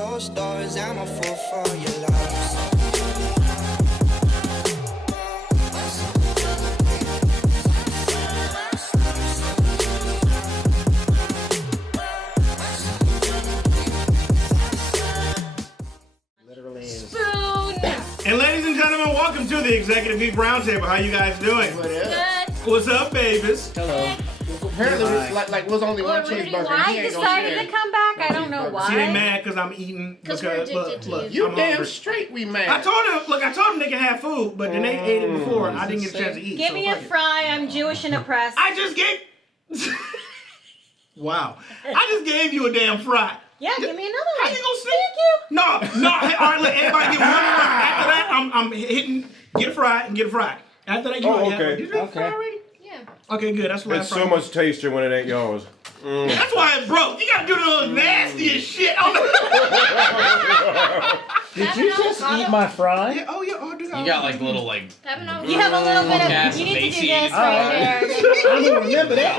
closed doors, I'm a fool for your love. And ladies and gentlemen, welcome to the Executive Geek Roundtable. How you guys doing? What's up, babies? Hello. Apparently, like was only one cheeseburger. I decided to come back. I don't know why. She ain't mad because I'm eating. Because we're addicted to you. I'm Damn hungry. straight we mad. I told them they can have food, but then they ate it before, and I didn't get a chance to eat. Give me a fry. I'm Jewish and oppressed. I just gave. Wow. I just gave you a damn fry. Yeah, give me another one. How you gonna sneak? Thank you. No. All right, let everybody get one fry. After that, I'm hitting get a fry and get a fry. After that, you know, okay. Did you have a fry already? Yeah. Okay, good. That's the last It's fry. so much tastier when it ain't yours. That's why it broke. You gotta do the little nasty as shit on the. Did you just eat my fry? Yeah, oh yeah, oh dude. You got like little like. You have a little bit of. You need to do this right here. I'm gonna remember that.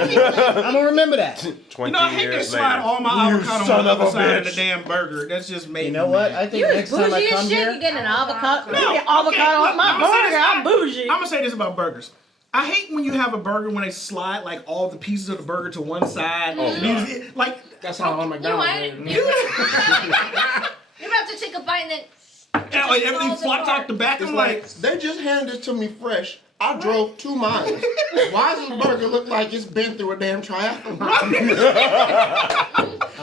I'm gonna remember that. 20 You know, I hate to years slide later. all my avocado son on the of a other side of the bitch. damn burger. That's just made You know what? I think You're next time I bougie as come shit. here, You get an avocado. No, You get avocado okay, on look, my I'ma say burger. this- I'm bougie. I'm gonna say this about burgers. I hate when you have a burger when they slide like all the pieces of the burger to one side. Like That's how on McDonald's. You're about to take a bite and then. like everything flops out the back. It's I'm like like, they just handed it to me fresh. I drove 2 miles. Why does this burger look like it's been through a damn triathlon?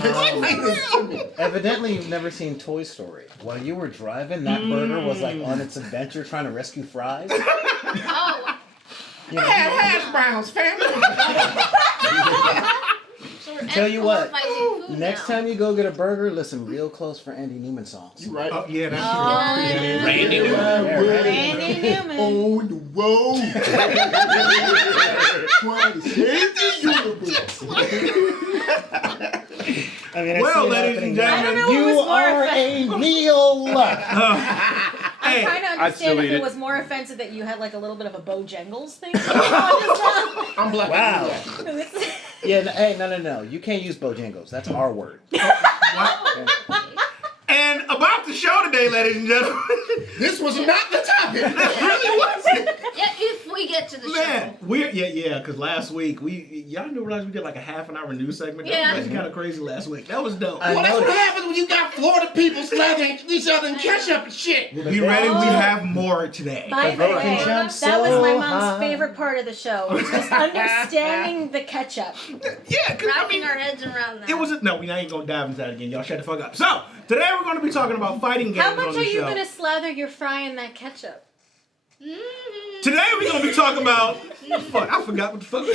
Explain this to me. evidently you've never seen Toy Story. While you were driving, that burger was like on its adventure trying to rescue fries. Oh. You know, I had hash browns, family. So we're Tell you what, anthropomorphizing food next now. time you go get a burger, listen real close for Andy Newman songs. You right. oh yeah, that's Oh, true. Randy Newman. Yeah, right. Randy Newman. On the road. Trying to save the universe. I mean, I Well, see it ladies happening and now. gentlemen, I don't know You what was more are offensive. a meal. Hey, I'm trying to I'd still understand if eat it it. was more offensive that you had like a little bit of a Bojangles thing going on just I'm black. Wow. now. Yeah, hey, no. You can't use Bojangles. That's our word. and about the show today, ladies and gentlemen. This was not the topic. It really wasn't. Yeah, if we get to the Man, show. we're because last week y'all didn't realize we did like a half-an-hour news segment. That Yeah. was actually kind of crazy last week. That was dope. I Well, that's what noticed. happens when you got Florida people slathering each other and ketchup and shit. Be ready, we have more today. By the vote way, can jump that was my so mom's high. favorite part of the show, which was understanding the ketchup. Yeah, because I Wrapping mean, our heads around that. it was no, we ain't gonna dive into that again. Y'all shut the fuck up. So today we're gonna be talking about fighting games How much on are the you show. gonna slather your fry in that ketchup? Today we're gonna be talking about fuck. I forgot what the fuck.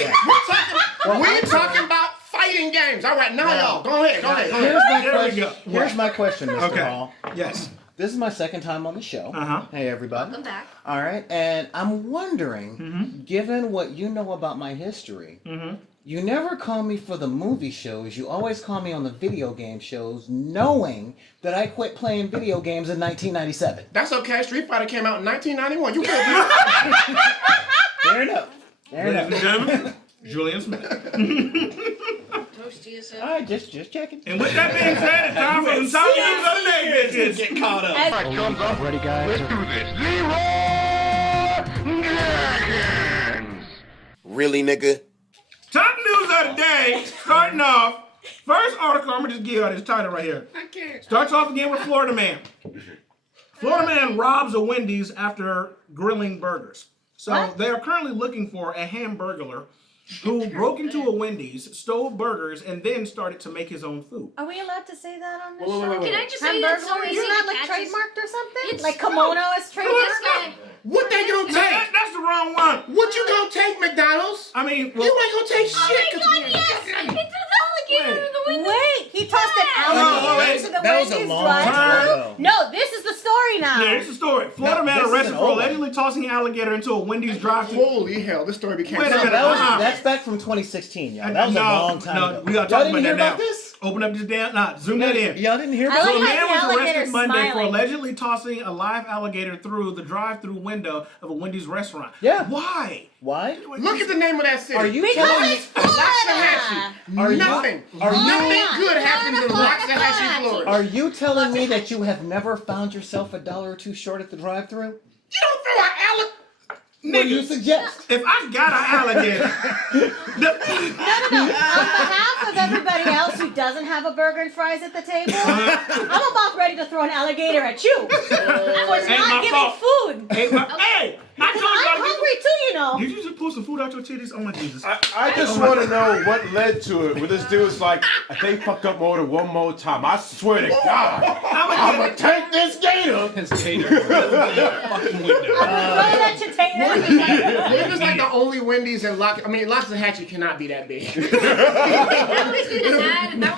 We're talking about fighting games. All right, now y'all, go ahead. Here's my There we question. go. Here's my question, Mr. Okay. Hall. Yes. This is my second time on the show. Uh-huh. Hey, everybody. Welcome back. All right, and I'm wondering, given what you know about my history, you never call me for the movie shows. You always call me on the video game shows, knowing that I quit playing video games in 1997. That's okay. Street Fighter came out in 1991. You could Fair enough. Fair Ladies enough. and gentlemen, Julian Smith. Toast to yourself. All right, just checking. And with that being said, it's time for some top news of the day, bitches. get caught up. As- Ready, guys? Let's do this. Really, nigga? Top news of the day, starting off. First article, I'm gonna just give you this title right here. I can't. Starts off again with Florida man. Florida man robs a Wendy's after grilling burgers. So they are currently looking for a hamburglar who broke into a Wendy's, stole burgers, and then started to make his own food. Are we allowed to say that on this Wait, show? wait, wait. Can I just say that's so Hamburger? easy You're not to like catch? trademarked or something? It's- Like kimono is This trademarked? guy. What they gonna take? That's the wrong one. What you gonna take, McDonald's? I mean, You ain't gonna take Oh shit. my god, yes! He threw the alligator in the window. Wait, he tossed an Oh, alligator wait. into the That was a Wendy's long time drive-thru? ago. No, this is the story now. yeah, it's the story. Florida No, man this is arrested an for old one. allegedly tossing an alligator into a Wendy's drive-thru. Holy hell, this story became Wait a No, minute. that's back from 2016, y'all. That was a long time ago. we gotta Y'all talk didn't about hear that now. about this? Open up this damn. Zoom that in. Y'all didn't hear I about So a like it? man how the was arrested alligator's Monday for smiling. allegedly tossing a live alligator through the drive-through window of a Wendy's restaurant. Yeah. Why? Why? Look at the name of that city. Are you Because telling me? it's Florida. Are you- Nothing. are you- Nothing good happens in Florida, Waxahachie, Florida. Florida. Are you telling me that you have never found yourself $1 or $2 short at the drive-thru? You don't throw an alligator. What do you suggest? If I got an alligator, No. On behalf of everybody else who doesn't have a burger and fries at the table, I'm about ready to throw an alligator at you for Ain't my not giving fault. food. hey, I told I'm y'all. hungry too, you know. Did you just pull some food out your titties? Oh my Jesus! I just want to know what led to it. Where this dude's like, they fuck up more than one more time. I swear to God, I'm gonna take this gator. His tater. Fucking window. Throw that to Tater. What if it's like the only Wendy's in Waxahachie cannot be that big. I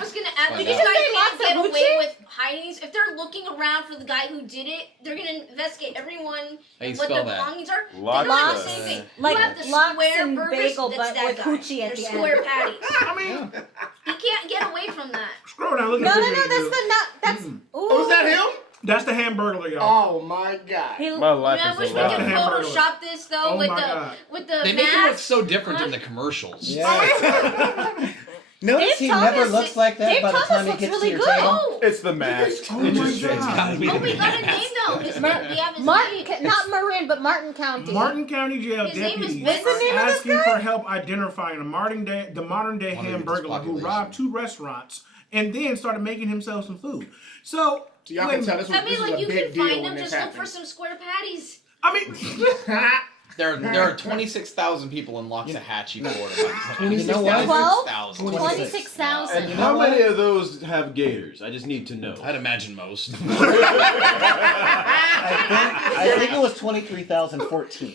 was gonna add, Did these you guys just say can't get Matsubuchi? away with hidings. If they're looking around for the guy who did it, they're gonna investigate everyone How you and what spell their that? belongings are. Lox- They don't have the same thing. Like you have the lox square and burgers, bagel, that's but that with guy. hoochie at They're the square end. patties. I mean, You can't get away from that. scroll down. Look No, at no, the no, video. that's the not. That's. Ooh. Oh, is that him? That's the Hamburglar, y'all. Oh my God. He, My life I is wish a we lie. could Hamburger. Photoshop this though Oh with my the God. with the They make him look mask. so different in the commercials. Yeah. Notice he Dave never Thomas- looks like that Dave by the Thomas time he looks gets really to your good. table. Oh, It's the mask. Oh It my just God. fits. Gotta be oh, the we got a mask. name though. We have his Martin, name. not Marin, but Martin County. Martin County Jail His name is deputies What's the are name of this asking guy? for help identifying the modern day Wonder if it's Hamburglar who population. robbed 2 restaurants and then started making himself some food. So y'all can tell this was, I this mean, was like a you big can deal find when them. this Just look happened. for some square patties. I mean, There are 26,000 people in Loxahatchee, Florida. You know what? 26,000. 26,000. And how many of those have gators? I just need to know. I'd imagine most. I think it was 23,014.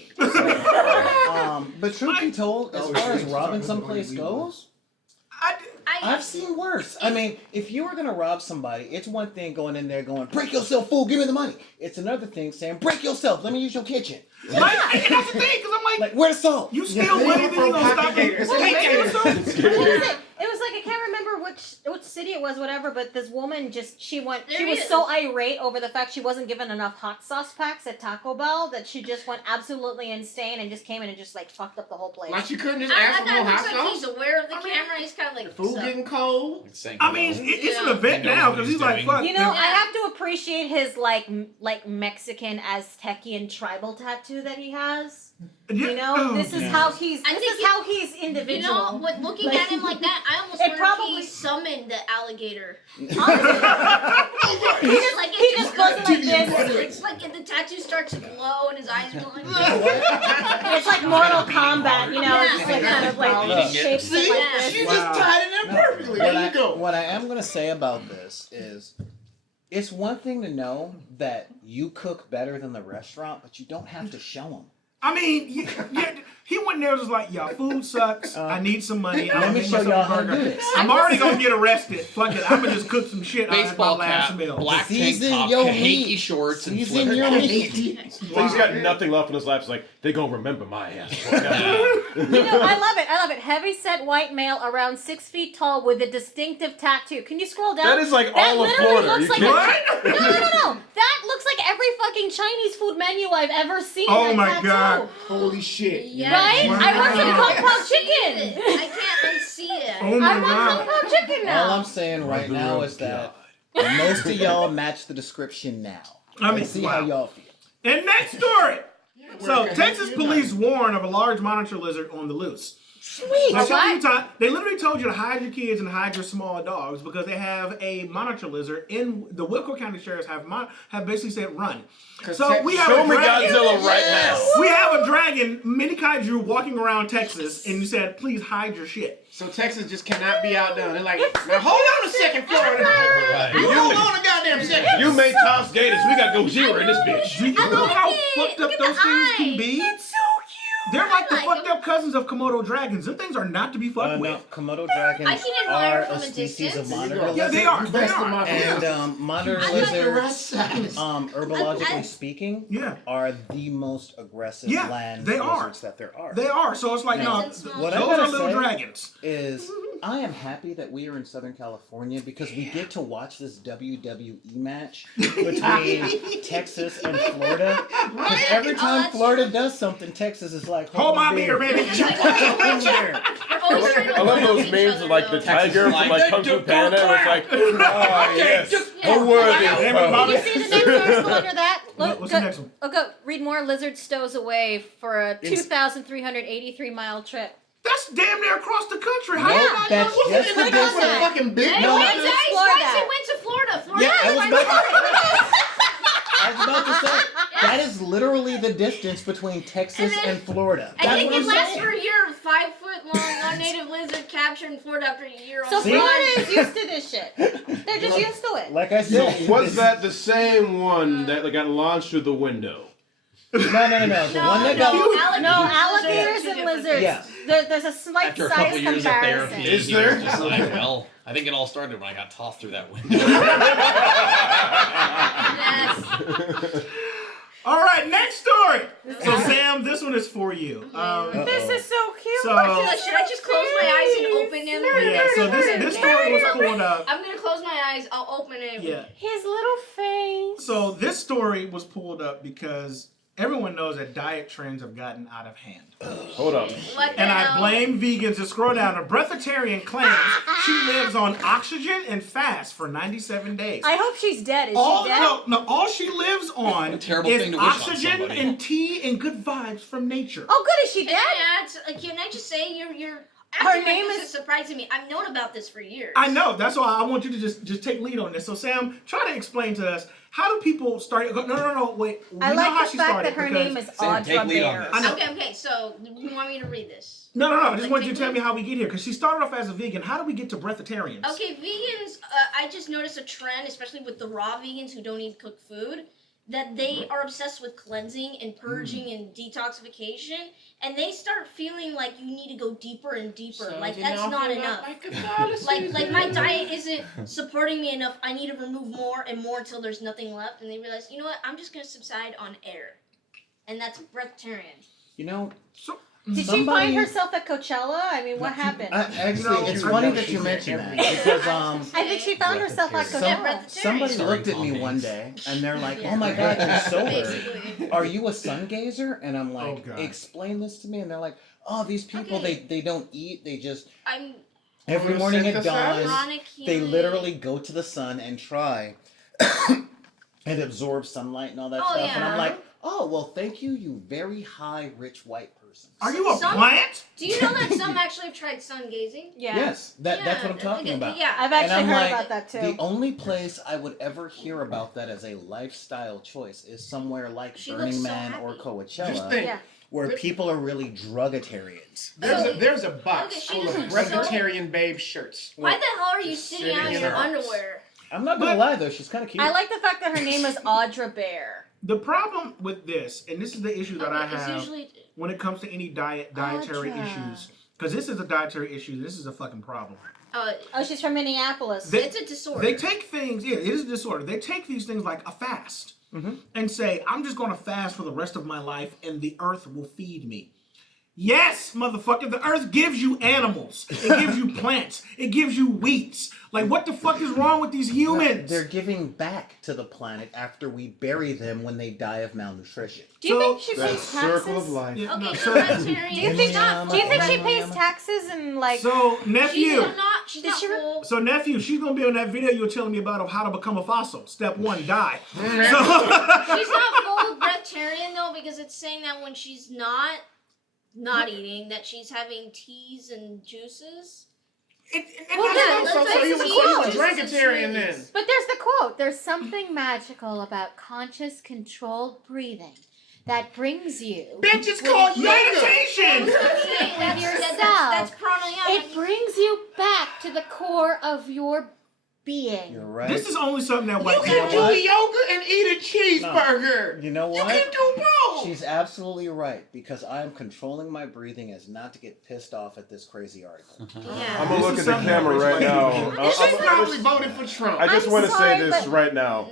But truth be told, as far as robbing someplace goes, I've seen worse. I mean, if you were gonna rob somebody, it's one thing going in there going, break yourself, fool, give me the money. It's another thing saying, break yourself, let me use your kitchen. like, and that's the thing, because I'm like, Like, where's the salt? you steal money, then you gonna stop it. It's It was like I can't remember which city it was, whatever. But this woman she There was it so is. irate over the fact she wasn't given enough hot sauce packs at Taco Bell that she just went absolutely insane and just came in and just like fucked up the whole place. Like you couldn't just I ask for more thought it hot looks like he's sauce? aware of the camera. He's kind of like Food so- getting cold. I mean, it's an Yeah. event He knows now, what because he's he's like, doing. fuck. You know, Yeah. I have to appreciate his like Mexican Aztecian tribal tattoo that he has. You know, this is how he's. I This think is he- how he's You individual. know, with looking Like- at him like that, I almost It wonder probably- if he summoned the alligator. Honestly, Like he just goes like this. It's like and the tattoo starts to glow and his eyes go like. It's like Mortal Kombat, you know, Yeah. it's just like kind of like Eating it. shapes it like Yeah. this. She Wow. just tied it in perfectly. There you go. What I am gonna say about this is, it's one thing to know that you cook better than the restaurant, but you don't have to show them. I mean, yeah, he went there just like, y'all, food sucks. I need some money. I'm Let gonna me make show myself y'all a how to burger. do this. I'm already gonna get arrested. Fuck it. I'm gonna just cook some shit. Baseball my last cap, meal. black tank Season top, your hanky meat. shorts, and Season flip. your meat. He's got nothing left in his life. It's like, they gonna remember my ass. You know, I love it. I love it. Heavy set white male, around 6 feet tall, with a distinctive tattoo. Can you scroll down? That is like That all of literally Florida. looks You like kidding? no. That looks like every fucking Chinese food menu I've ever seen. Oh that my tattoo. God. Holy shit. Yeah. Right? Wow. I want some kung pao I chicken. can't unsee it. Oh my I want kung God. pao chicken now. All I'm saying right now is that most of y'all match the description now. I mean, Let's see wow. how y'all feel. And next story. So, Working. Texas police warn of a large monitor lizard on the loose. Sweet. They literally told you to hide your kids and hide your small dogs because they have a monitor lizard in the Wilco County sheriffs have basically said run. So we have Show a me dragon. Godzilla right now. We have a dragon, mini kaiju, walking around Texas, and you said, "Please hide your shit." So Texas just cannot be outdone. They're like, now hold on a second, Florida. You hold on a goddamn second. You made Tom's Gators. We got Gojira in this bitch. Do you know how fucked up Look at those the things can eyes. be? It's so cute. They're like the I like fucked them. up cousins of Komodo dragons. Them things are not to be fucked No, with. Komodo I dragons can admire are from a a species of distance. monitor Yeah, Yeah, lizard. they are. You They best of are. my And monitor I like the lizards, rest. herbologically speaking, Yeah. are the most aggressive Yeah, land they are. lizards that there are. they are. So it's like, no, Nice and small. What I those gotta are little say dragons. is I am happy that we are in Southern California because we get to watch this WWE match between Texas and Florida. Because every time Florida does something, Texas is like, hold my beer, baby. I love those memes of like the tiger from like Kung Fu Panda. It's like, oh yes, a worthy. You see the next article under that? Look, What's the next one? read more. Lizard stows away for a 2,383-mile trip. That's damn near across the country. How No, you not that's know? just the distance. Fucking big. Hey, No, wait, no, guys, explore guys, that. he went to Florida. Florida. Yeah, I was Florida. about to say, that is literally the distance between Texas And then- and Florida. I think That's it what I'm lasts saying. for a year. 5 foot long non-native lizard captured in Florida after a year on So the See? Florida is used to this shit. They're just used to it. Like I So said, was that the same one that got launched through the window? No. The one that got Alligators and lizards. Yeah. There's a slight After a size couple years of comparison. therapy, Is he was there? just like, well, I think it all started when I got tossed through that window. Yes. All right, next story. So Sam, this one is for you. This is so cute. So- Should I just close my eyes and open him? Yeah, so this story was pulled up. I'm gonna close my eyes. I'll open it. Yeah. His little face. So this story was pulled up because everyone knows that diet trends have gotten out of hand. Hold up. What the And I hell? blame vegans. To scroll down, a breatharian claims she lives on oxygen and fast for 97 days. I hope she's dead. Is All, she dead? no, all she lives on a terrible is thing to wish on oxygen somebody. and tea and good vibes from nature. Oh, good. Is she Can dead? can I just say you're Her acting name like this is- is surprising me. I've known about this for years. I know. That's why I want you to just take lead on this. So Sam, try to explain to us, how do people start? No, wait. We I know how like she the fact started that her because- name is Sam, take Audra lead on Bear. this. I know. Okay. So you want me to read this? No. I just Like, want you to take tell lead? me how we get here because she started off as a vegan. How do we get to breatharians? Okay, vegans. I just noticed a trend, especially with the raw vegans who don't eat cooked food, that they are obsessed with cleansing and purging and detoxification, and they start feeling like you need to go deeper and deeper. Like that's not enough. Like my diet isn't supporting me enough. I need to remove more and more until there's nothing left. And they realize, you know what? I'm just gonna subside on air, and that's breatharian. You know, Did she find herself at Coachella? I mean, what happened? actually, No, it's I funny know that you she's mention there that because I think she found herself at Coachella. somebody looked at me one day and they're like, "Oh my God, you're sober. Basically. Are you a sun gazer?" And I'm like, Oh, God. "Explain this to me." And they're like, "Oh, these people Okay. they don't eat. They just I'm every morning at dawn chronic they healing. literally go to the sun and try and absorb sunlight and all that Oh, stuff." And I'm yeah. like, "Oh, well, thank you, you very high, rich white person." Are you a Some- plant? Do you know that some actually have tried sun gazing? Yeah. Yes, that's what I'm talking okay, about. Yeah. I've And actually I'm heard like, about that too. the only place I would ever hear about that as a lifestyle choice is somewhere like She Burning looks so Man happy. or Just Coachella, think. Yeah. where people are really drugatarians. There's a box Okay, she full of just looks so- breatharian babe shirts. Why the hell are you sitting Sitting out in in your her- underwear? I'm not gonna But- lie though, she's kind of cute. I like the fact that her name is Audra Bear. The problem with this, and this is the issue that I Okay, it's have usually when it comes to any dietary Audra. issues, because this is a dietary issue. This is a fucking problem. Oh, she's from Minneapolis. They- it's a disorder. They take things, yeah, it is a disorder. They take these things like a fast and say, I'm just going to fast for the rest of my life and the earth will feed me. Yes, motherfucker, the earth gives you animals. It gives you plants. It gives you wheats. Like, what the fuck is wrong with these humans? They're giving back to the planet after we bury them when they die of malnutrition. Do you So- think she That pays circle of taxes? life. Yeah, Okay, no, so so, vegetarian. Do you think? Yum, Do you think she yum, pays yum. taxes and like? so She's nephew. not. She's Did not she re- full. So nephew, she's gonna be on that video you were telling me about of how to become a fossil. Step 1, die. So, She's not full breatharian though, because it's saying that when she's not eating, that she's having teas and juices. Well, Yeah, So that's you tea, a juices, drankatarian and then? smoothies. But there's the quote. There's something magical about conscious, controlled breathing that brings you. Bitch, it's called yoga. meditation. That's yourself. pranayama. It brings you back to the core of your being. You're right. This is only something that You white can people. do yoga and eat a cheeseburger. You know You what? can do both. She's absolutely right because I am controlling my breathing as not to get pissed off at this crazy article. Yeah. I'm gonna This look is at the something camera that right rich now. white people- She probably voted for Trump. I just I'm want to say sorry, this but- right now.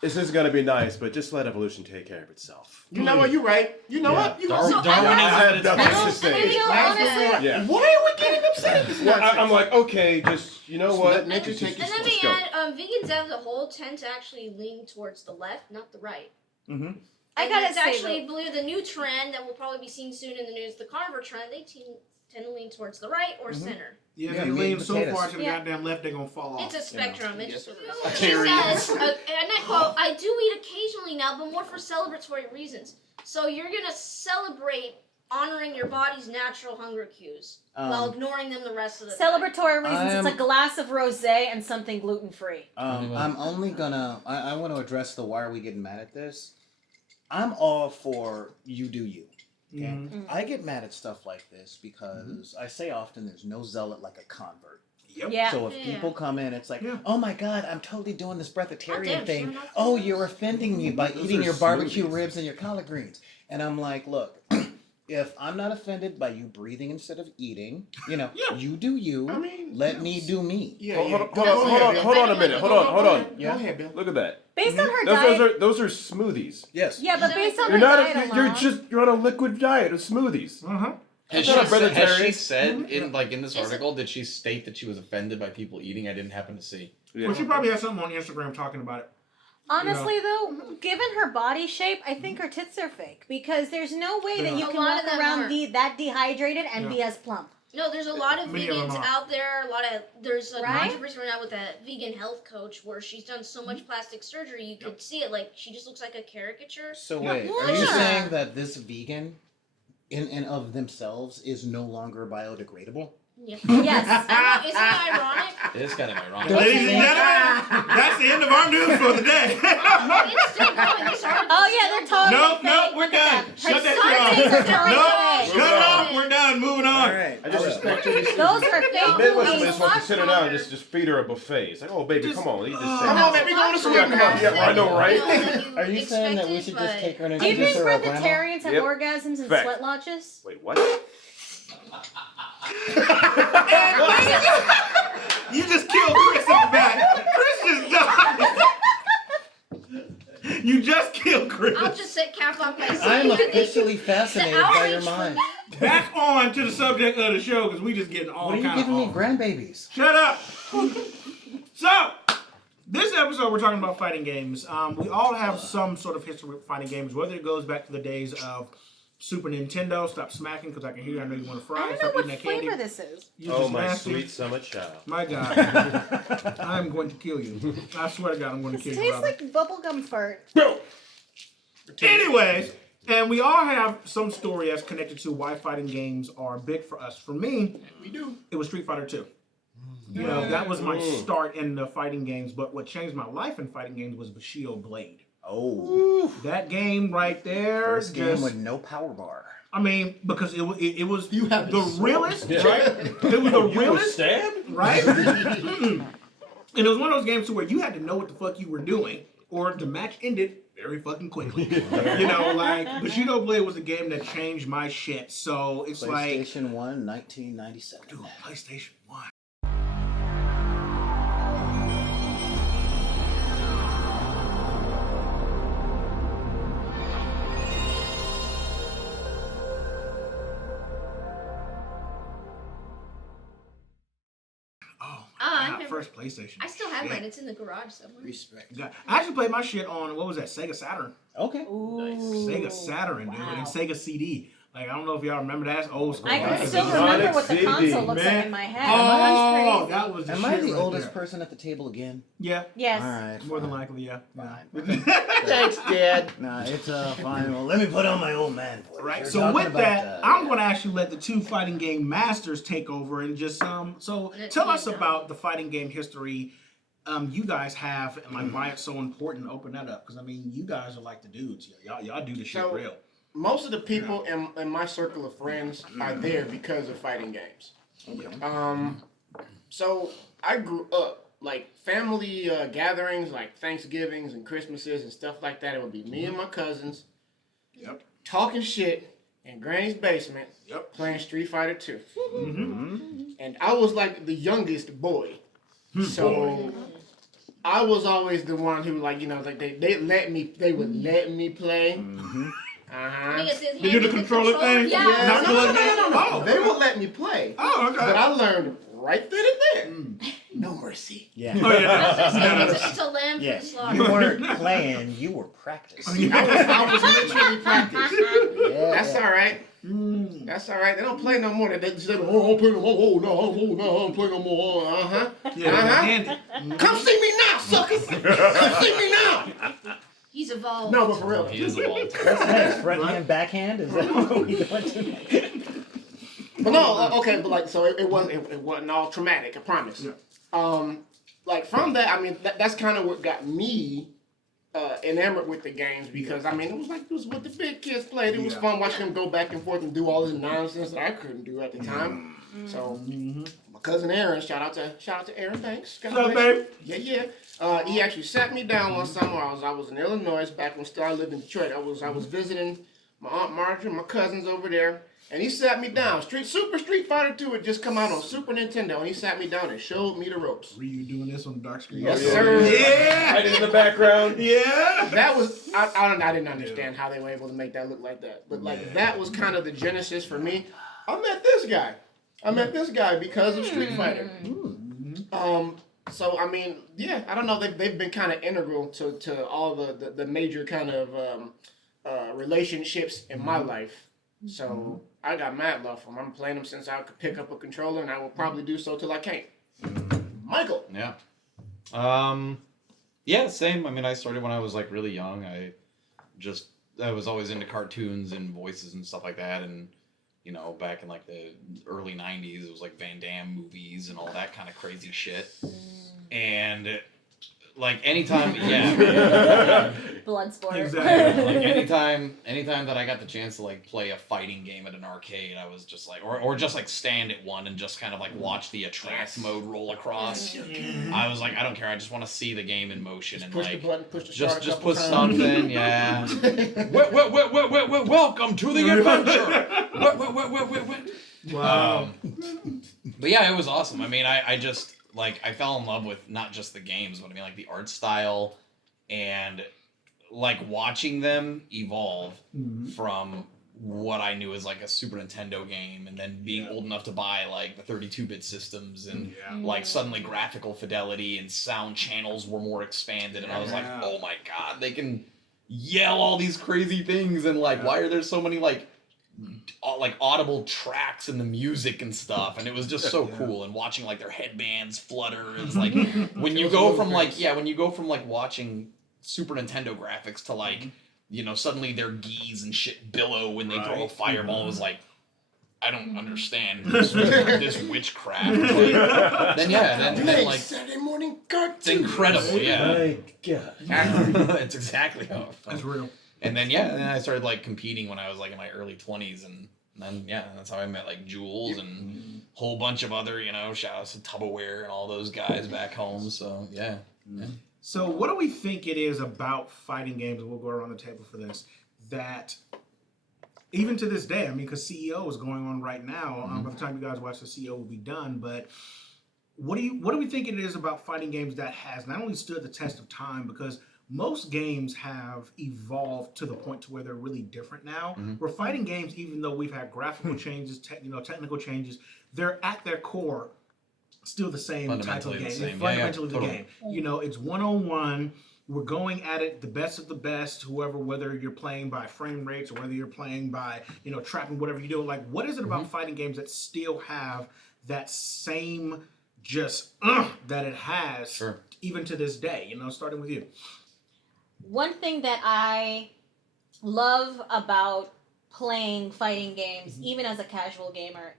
this is gonna be nice, but just let evolution take care of itself. You know what? You're right. You know what? You Darwin know had is nothing to And say. you know, honestly, Yeah. Why are we getting upset at this Well, nonsense? I'm like, okay, just you know what? let nature Just- take And let let's me go. add, vegans as a whole tend to actually lean towards the left, not the right. Mm-hmm. I And gotta that's say, actually, believe the new trend that we'll probably be seeing soon in the news, the carnivore trend, they tend to lean towards the right or center. Yeah, Yeah, they meat lean and so potatoes. far to the Yeah. goddamn left, they're gonna fall off. It's a spectrum. It just, she Tyrians. says, and I quote, I do eat occasionally now, but more for celebratory reasons. So you're gonna celebrate honoring your body's natural hunger cues while ignoring them the rest of the time. celebratory reasons, it's a glass of rosé and something gluten-free. I'm only gonna. I want to address the why are we getting mad at this. I'm all for you do you. Okay? Mhm. I get mad at stuff like this because I say often there's no zealot like a convert. Yep. Yeah. So if Yeah. people come in, it's like, Yeah. oh my God, I'm totally doing this breatharian damn, thing. sure enough, Oh, it is. you're offending me by Those eating are your barbecue smoothies. ribs and your collard greens. And I'm like, look, if I'm not offended by you breathing instead of eating, Yeah. you do you. I mean, let me do me. Yeah, Hold yeah. on, Go hold ahead, on, Bill. hold on a minute. Hold on. Go ahead, Bill. Look at that. Based on her diet, Those are smoothies. Yes. yeah, but based on You're her not. diet alone, You're on a liquid diet of smoothies. Uh-huh. Has That's not a she breatharian. said in this Is it- article, did she state that she was offended by people eating? I didn't happen to see. Well, she probably has something on Instagram talking about it. honestly though, given her body shape, I think her tits are fake because there's no way that Yeah. you A can lot walk of them around are. that dehydrated and Yeah. be as plump. No, there's a lot of Many of them vegans are. out there. There's a Right? controversy right now with a vegan health coach where she's done so much plastic surgery you could see it like she just looks like a caricature. So Yeah. wait, are you Yeah. saying that this vegan, in and of themselves, is no longer biodegradable? Yeah. Yes. Isn't it ironic? It is kind of ironic. Don't Ladies and gentlemen, that's the end of our news for the day. It's still going. This article's Oh yeah, they're still going. totally No, fake. we're Look at done. that. Shut Her that Sundays shit are off. totally No, fake. cut it off. We're done. Moving on. right. I just respect her. Those are fake The Midwest movies. just wants to sit her down and just feed her a buffet. It's like, oh baby, come on, eat this thing. Come on, baby, go to swim Yeah, come on. now. Yeah, I know, right? Are you saying that we should just take her and Do you introduce think her to grandma? breatharians have Yep. orgasms and Fact. sweat lodges? Wait, what? You just killed Chris in the back. Chris just died. You just killed Chris. I'll just set cap on my seat. I'm I think officially the fascinated by your outrage for mind. me- Back on to the subject of the show because we just getting all What are you kind giving me, of. grandbabies? Shut up. So, this episode we're talking about fighting games. We all have some sort of history with fighting games, whether it goes back to the days of Super Nintendo. Stop smacking because I can hear you. I know you want to fry. I don't know Stop what eating that candy. flavor this is. You Oh just my nasty. sweet summer child. My God, I'm going to kill you. I swear to God, I'm going to This kill you. tastes Robyn. like bubblegum fart. Anyways, and we all have some story as connected to why fighting games are big for us. For me, We do. it was Street Fighter 2. You know, that was my start in the fighting games. But what changed my life in fighting games was Bushido Blade. Oh, That game right there, first game just, with no power bar. I mean, because it was You have the the sword. realest, Yeah. right? It was the You were realest, stabbed? right? Mm-mm. And it was one of those games to where you had to know what the fuck you were doing, or the match ended very fucking quickly. You know, like Bushido Blade was a game that changed my shit. So it's like, PlayStation 1, 1997. dude, PlayStation 1. Oh I my God, remember. first PlayStation. I still have shit. mine. It's in the garage somewhere. Respect. God, I actually played my shit on, what was that, Sega Saturn. Okay. Sega Saturn, dude, and Sega CD. Like, I don't know if y'all remember that. That's old school. I That's can still a- remember what the CD, console looks man. like in my head. Oh, That's that was the Am shit I the right oldest there. person at the table again? Yeah, Yes. All right. more than fine. likely, yeah. Fine. Thanks, Dad. Nah, it's fine. Well, let me put on my old man voice. Right. You're So talking with about, that, I'm going to actually let the two fighting game masters take over and just so tell us about the fighting game history you guys have and like why it's so important. Open that up because I mean you guys are like the dudes. Y'all do the shit So- real. Most of the people in my circle of friends are there because of fighting games. So I grew up like family gatherings, like Thanksgivings and Christmases and stuff like that. It would be me and my cousins Yep. talking shit in Granny's basement, Yep. playing Street Fighter 2. Mm-hmm. And I was like the youngest boy. So I was always the one who, like, like they would let me play. Because it's Did you do the handing controller thing? Yeah. Not No. Oh. They would let me play. Oh, okay. But I learned right then and there. No mercy. Yeah. Oh, yeah. It's a lamb for the You slaughter. weren't playing, you were practicing. I was literally practicing. Yeah. That's all right. That's all right. They don't play no more. They just say, "Oh, I don't play no more. Oh no, I don't play no more." Handy. Come see me now, suckers. Come see me now. He's evolved. No, but for real. He is a long time. What's next? Front hand, backhand? Is that what we doing? But no, okay, but like, so it wasn't all traumatic. I promise. Yeah. Like from that, I mean, that's kind of what got me enamored with the games, because I mean, it was what the big kids played. It was fun watching them go back and forth and do all this nonsense that I couldn't do at the time. So my cousin Aaron, shout out to Aaron, thanks. What's up, babe? Yeah. He actually sat me down one summer. I was in Illinois back when I lived in Detroit. I was visiting my Aunt Marjorie, my cousins over there, and he sat me down. Super Street Fighter 2 had just come out on Super Nintendo, and he sat me down and showed me the ropes. Were you doing this on the dark screen? Yes, sir. Yeah. Right in the background. Yeah. That was I didn't understand how they were able to make that look like that, but like that was kind of the genesis for me. I met this guy because of Street Fighter. So I mean, yeah, I don't know. They've been kind of integral to all the major kind of relationships in my life. So I got mad love for them. I'm playing them since I could pick up a controller, and I will probably do so till I can't. Michael. Yeah. Yeah, same. I mean, I started when I was like really young. I was always into cartoons and voices and stuff like that, and back in like the early 90s, it was like Van Damme movies and all that kind of crazy shit. And like anytime, Blood sport. Exactly. like anytime that I got the chance to like play a fighting game at an arcade, I was just like, or just like stand at one and just kind of like watch the attract mode roll across. I was like, I don't care. I just want to see the game in motion and Push like the button, push the start just a put couple times. something. Yeah. Welcome to the adventure. Wow. But yeah, it was awesome. I mean, I just like I fell in love with not just the games, but I mean like the art style and like watching them evolve from what I knew as like a Super Nintendo game, and then being old enough to buy like the 32-bit systems, and like suddenly graphical fidelity and sound channels were more expanded, and I was like, oh my god, they can yell all these crazy things, and like why are there so many like audible tracks in the music and stuff, and it was just so cool. And watching like their headbands flutter, it's like when you go from like watching Super Nintendo graphics to like suddenly their geese and shit billow when they throw a fireball. It was like, I don't understand this witchcraft. Like, then like Saturday morning cartoon. it's incredible. Yeah, God. it's exactly how it felt. That's real. And then I started like competing when I was like in my early 20s, and then that's how I met like Jules and a whole bunch of other shout outs to Tupperware and all those guys back home. So yeah. So what do we think it is about fighting games, and we'll go around the table for this, that even to this day, I mean, because CEO is going on right now, by the time you guys watch, the CEO will be done, but what do we think it is about fighting games that has not only stood the test of time, because most games have evolved to the point to where they're really different now. Where fighting games, even though we've had graphical changes, technical changes, they're at their core still the same type of game. Fundamentally the game. It's one-on-one. We're going at it the best of the best, whether you're playing by frame rates or whether you're playing by, trapping, whatever you do. Like, what is it about fighting games that still have that same that it has even to this day, starting with you? One thing that I love about playing fighting games, even as a casual gamer,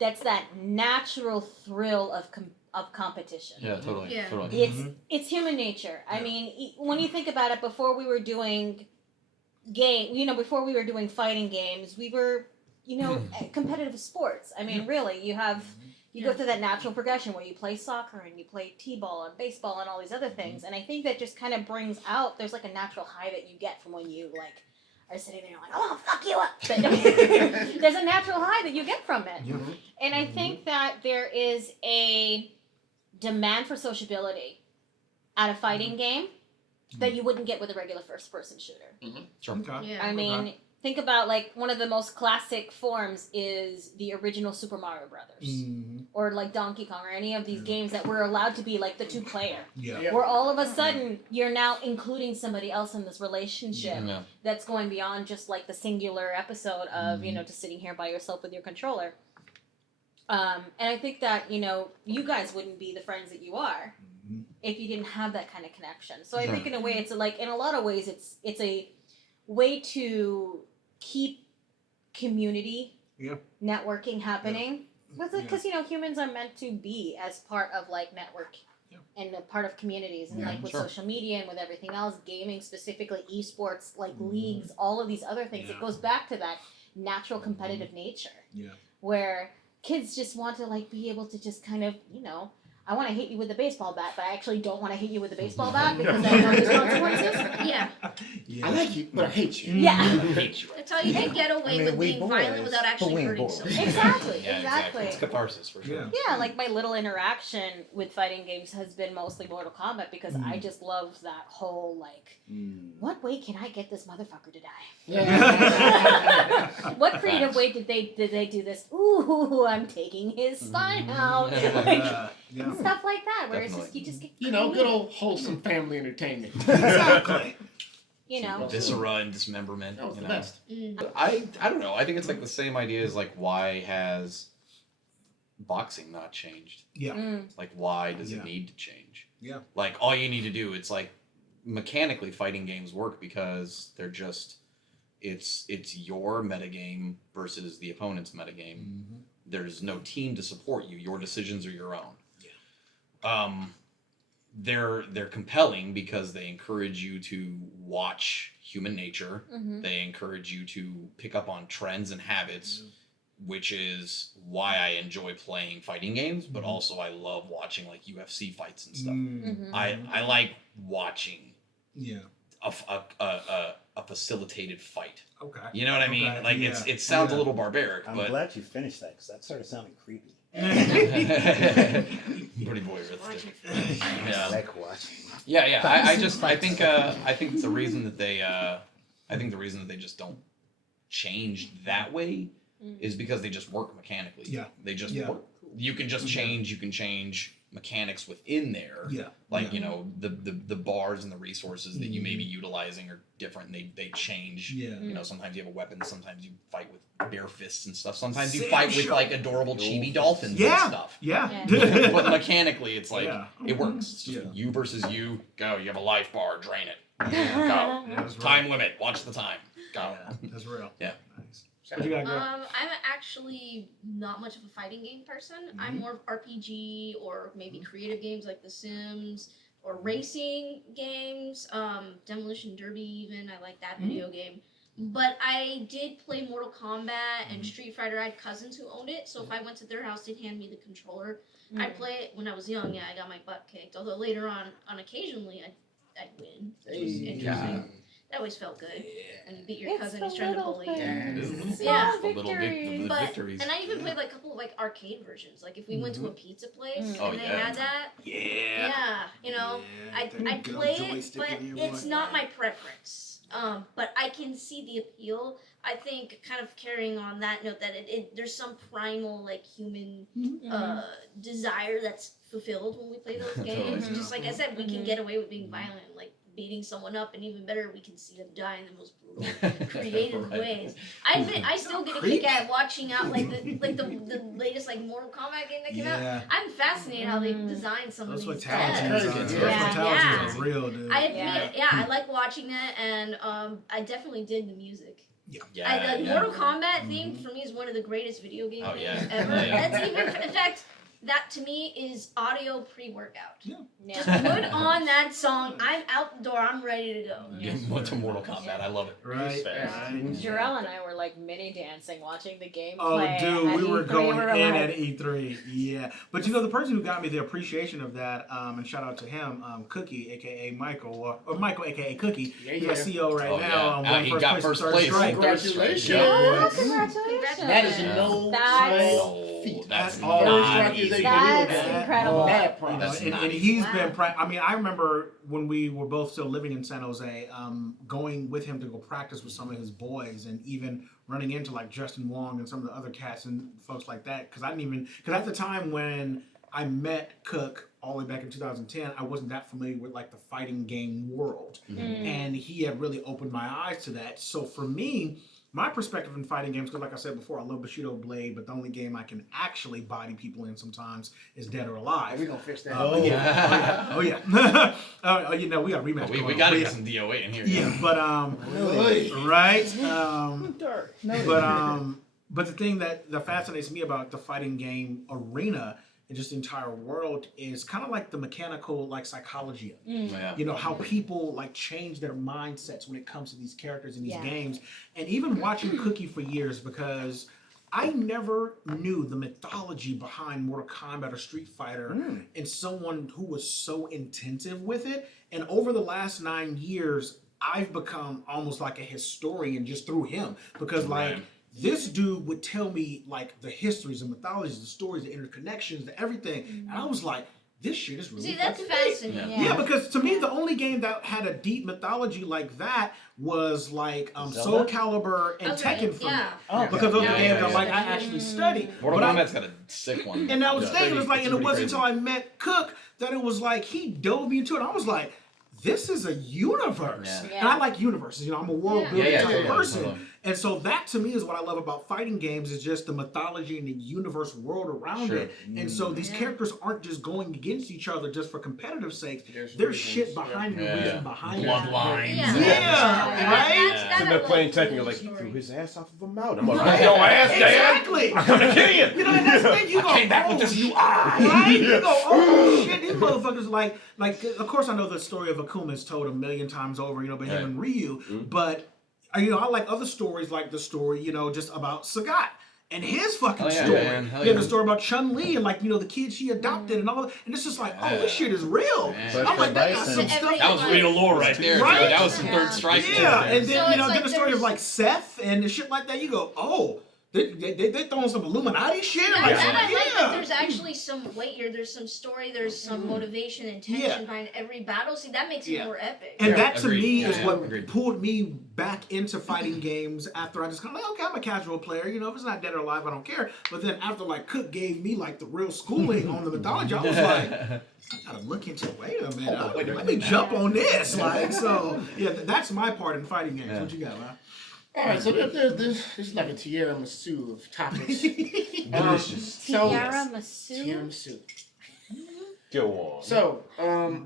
that's that natural thrill of competition. Yeah, totally. Yeah. Totally. It's human nature. I mean, when you think about it, before we were doing before we were doing fighting games, we were, competitive sports. I mean, really, you go through that natural progression where you play soccer and you play t-ball and baseball and all these other things. And I think that just kind of brings out, there's like a natural high that you get from when you like are sitting there like, oh, fuck you up. But, there's a natural high that you get from it. And I think that there is a demand for sociability at a fighting game that you wouldn't get with a regular first-person shooter. Sure. Okay. Yeah. I mean, think about like one of the most classic forms is the original Super Mario Brothers, or like Donkey Kong, or any of these games that were allowed to be like the two-player. Yeah. Where all of a sudden you're now including somebody else in this relationship Yeah. that's going beyond just like the singular episode of just sitting here by yourself with your controller. And I think that you guys wouldn't be the friends that you are if you didn't have that kind of connection. So I think in a way it's like in a lot of ways it's a way to keep community networking happening. Because humans are meant to be as part of like network and a part of communities, and like with social media and with everything else, gaming specifically, esports, like leagues, all of these other things. It goes back to that natural competitive nature where kids just want to like be able to just kind of I want to hit you with a baseball bat, but I actually don't want to hit you with a baseball bat because I know the consequences. Yeah. I like you, but I hate you. Yeah. I hate you. That's how you can get away with being violent without actually hurting someone. Exactly. Yeah, Exactly. It's catharsis for sure. Yeah, like my little interaction with fighting games has been mostly Mortal Kombat because I just love that whole like, what way can I get this motherfucker to die? What creative way did they do this? Ooh, I'm taking his spine out. Like, stuff like that, where it's just you just get good old wholesome family entertainment. Exactly. Viscera and dismemberment. That was the best. I don't know. I think it's like the same idea as like why has boxing not changed? Yeah. Like why does it need to change? Yeah. Like all you need to do, it's like mechanically fighting games work because they're just it's your metagame versus the opponent's metagame. There's no team to support you. Your decisions are your own. They're compelling because they encourage you to watch human nature. They encourage you to pick up on trends and habits, which is why I enjoy playing fighting games, but also I love watching like UFC fights and stuff. I like watching a facilitated fight. Okay. You know what I mean? Like it sounds a little barbaric, I'm but glad you finished that because that started sounding creepy. pretty voyeuristic. I like watching. Yeah. I think the reason that they just don't change that way is because they just work mechanically. Yeah. They just work. You can just change. You can change mechanics within there. Yeah. Like the bars and the resources that you may be utilizing are different. They change. Yeah. Sometimes you have a weapon. Sometimes you fight with bare fists and stuff. Sometimes you fight with like adorable chibi dolphins and stuff. Yeah. But mechanically, it's like it works. It's just you versus you. Go. You have a life bar. Drain it. Go. Time limit. Watch the time. Go. That's real. Yeah. Nice. What you got, girl? I'm actually not much of a fighting game person. I'm more of RPG or maybe creative games like The Sims or racing games. Demolition Derby even. I like that video game. But I did play Mortal Kombat and Street Fighter. I had cousins who owned it, so if I went to their house, they'd hand me the controller. I'd play it when I was young. Yeah, I got my butt kicked. Although later on occasionally, I'd win. Which was interesting. That always felt good. And you beat your cousin who's trying to bully you. Yeah. The little victories. And I even played like a couple of like arcade versions. Like if we went to a pizza place and they had that. Yeah. I'd play it, but it's not my preference. But I can see the appeal. I think kind of carrying on that note that there's some primal like human desire that's fulfilled when we play those games. Just like I said, we can get away with being violent, like beating someone up, and even better, we can see them die in the most brutal, creative ways. I admit, I still get a kick at watching out like the latest like Mortal Kombat game that came out. I'm fascinated how they designed some of these deaths. Fatalities are real, dude. I admit, I like watching that, and I definitely dig the music. The Mortal Kombat theme for me is one of the greatest video game themes ever. That's even, in fact, that to me is audio pre-workout. Just put on that song. I'm out the door. I'm ready to go. Get to Mortal Kombat. I love it. Right. Jarrell and I were like mini dancing watching the game Oh, play. dude, we were E3. going in like, at E3. Yeah. But the person who got me the appreciation of that, and shout out to him, Cookie, aka Michael, or Michael, aka Cookie. He's our CEO right now. He got first place. Strike. Congratulations. Oh, congratulations. That is no feat. That's First not accusation, easy. That's he was incredible. mad You proud. know, That's and not he's Wow. been. I mean, I remember when we were both still living in San Jose, going with him to go practice with some of his boys, and even running into like Justin Wong and some of the other cats and folks like that. Because at the time when I met Cook all the way back in 2010, I wasn't that familiar with like the fighting game world, and he had really opened my eyes to that. So for me, my perspective in fighting games, because like I said before, I love Bushido Blade, but the only game I can actually body people in sometimes is Dead or Alive. We're gonna fix that. Oh yeah. We got a rematch. We got to get some DOA in here. Yeah, but right. But the thing that fascinates me about the fighting game arena and just the entire world is kind of like the mechanical like psychology of it. Yeah. You know, how people like change their mindsets when it comes to these characters in these Yeah. games. And even watching Cookie for years, because I never knew the mythology behind Mortal Kombat or Street Fighter and someone who was so intensive with it. And over the last 9 years, I've become almost like a historian just through him, because like this dude would tell me like the histories, the mythologies, the stories, the interconnections, the everything. And I was like, this shit is really See, that's fucking deep. fascinating. Yeah, because to me, the only game that had a deep mythology like that was like Soul Calibur and Tekken for me. Because those are games that like I actually studied. Mortal But Kombat's got a sick one. and I was thinking, it was like, and it pretty wasn't crazy. until I met Cook that it was like he dove me into it. I was like, this is a universe. Yeah. And I like universes, you know, I'm a world building type of person. Totally. And so that to me is what I love about fighting games, is just the mythology and the universe world around it. And so these characters aren't just going against each other just for competitive sake. There's shit behind the reason behind it. Bloodlines. Yeah, right? And they're playing Tekken, you're like, he threw his ass off of a mountain. I'm like, your ass, Dad. Exactly. I'm gonna kill you. You know, and that's the thing, you go, came back with this new eye. Right? You go, oh shit, these motherfuckers like, of course I know the story of Akuma is told a million times over, you know, by him and Ryu, but, you know, I like other stories like the story, you know, just about Sagat and his fucking story. man. Hell Yeah, yeah. the story about Chun-Li and like, you know, the kid she adopted and all that. And it's just like, oh, this shit is real. But I'm like, that got Bison- some stuff. That was real lore right there. Right? Dude. That was some third strike. Yeah, shit and there. then, So you know, it's then like the story of there's- like Seth and shit like that, you go, oh, they throwing some Illuminati shit? Like, And I like that yeah. there's actually some weight here. There's some story. There's some motivation and tension Yeah. behind every battle. See, that makes it Yeah. more epic. And that to agreed. me Yeah, is yeah, what agreed. pulled me back into fighting games after I just kind of like, okay, I'm a casual player, you know, if it's not Dead or Alive, I don't care. But then after like Cook gave me like the real schooling on the mythology, I was like, I gotta look into it. Wait a minute, let me jump on this. Like, so yeah, that's my part in fighting games. What you got, man? All right, so there's this is like a tiramisu of topics. Delicious. Tiara Masu. Tiramisu. Go on. So,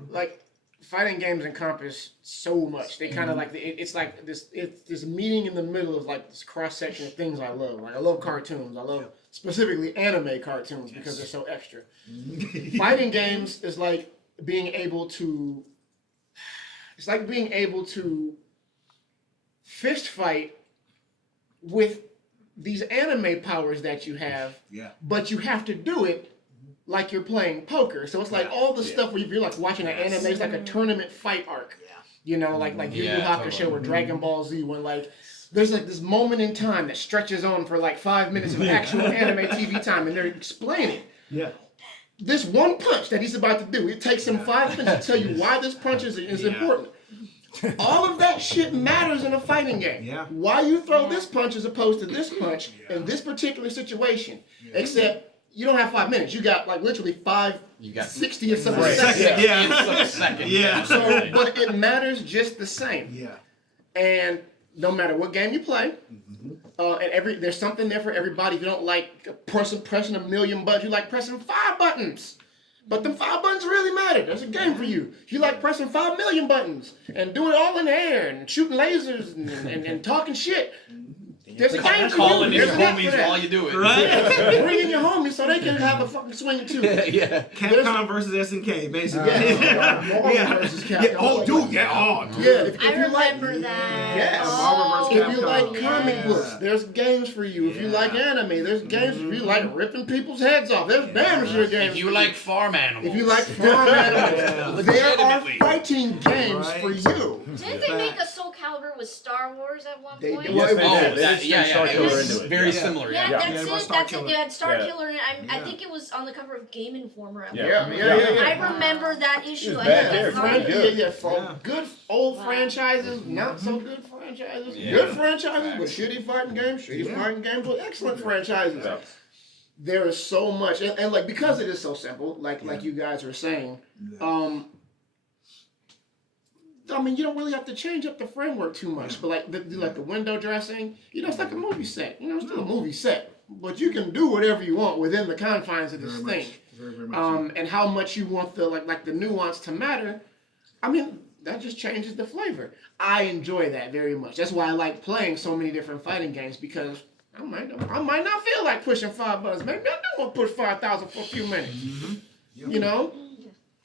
like, fighting games encompass so much. They kind of like it's like this. It's this meeting in the middle of like this cross section of things I love. Like I love cartoons. I love specifically anime cartoons because they're so extra. Fighting games is like being able to. It's like being able to fist fight with these anime powers that you have, but you have to do it like you're playing poker. So it's like all the stuff where you're like watching an anime, it's like a tournament fight arc. You know, like Yu Yu Hakusho or Dragon Ball Z, when like there's like this moment in time that stretches on for like 5 minutes of actual anime TV time, and they're explaining. Yeah. This one punch that he's about to do, it takes him 5 minutes to tell you why this punch is important. All of that shit matters in a fighting game. Yeah. Why you throw this punch as opposed to this punch in this particular situation. Except you don't have 5 minutes. You got like literally 5/60ths of a second. Yeah. So, but it matters just the same. Yeah. And no matter what game you play, and there's something there for everybody. If you don't like a person pressing a million buttons, you like pressing 5 buttons. But them 5 buttons really matter. There's a game for you. You like pressing 5 million buttons and doing it all in the air and shooting lasers and talking shit. There's a game for you. Calling in your There's an app for homies that. while you do it. Right? Bring in your homies so they can have a fucking swing too. Capcom versus SNK, basically. Marvel versus Capcom. Yeah. Oh, dude. Yeah. Yeah, if I you like, remember that. yes. Oh, If you like comic yes. books, there's games for you. If you like anime, there's games for you. If you like ripping people's heads off, there's damn sure games. If you like farm animals. If you like farm animals, there are Legitimately. fighting games for you. Didn't they make a Soul Calibur with Star Wars at one They point? did. Yes, they Oh, did. that, yeah, Star it Killer was into it. very Yeah. similar. Yeah, Yeah. that's Yeah, it was it. Star That's it. Killer. They had Star Yeah. Killer, and I think it was on the cover of Game Informer. Yeah. I remember that issue. I bad had character. that Pretty card. good. Yeah, from Yeah. good old Wow. franchises, not so good franchises, Yeah. good franchises with shitty fighting games, fighting games with excellent franchises. Yeah. There is so much, and like because it is so simple, like you guys were saying, I mean, you don't really have to change up the framework too much, but like the window dressing, it's like a movie set. It's still a movie set, but you can do whatever you want within the confines of this thing. Very much. And how much you want the like the nuance to matter. I mean, that just changes the flavor. I enjoy that very much. That's why I like playing so many different fighting games because I might not feel like pushing $5. Maybe I do want to push 5,000 for a few minutes.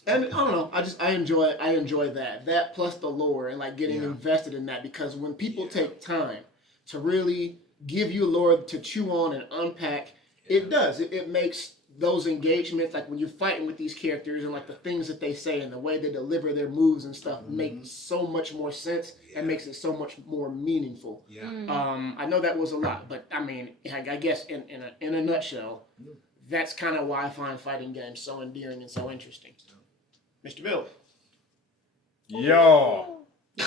And I don't know. I enjoy that. That plus the lore and like getting invested in that because when people take time to really give you lore to chew on and unpack, it does. It makes those engagements, like when you're fighting with these characters and like the things that they say and the way they deliver their moves and stuff make so much more sense and makes it so much more meaningful. I know that was a lot, but I mean, I guess in a nutshell, that's kind of why I find fighting games so endearing and so interesting. Mr. Bill. Yo,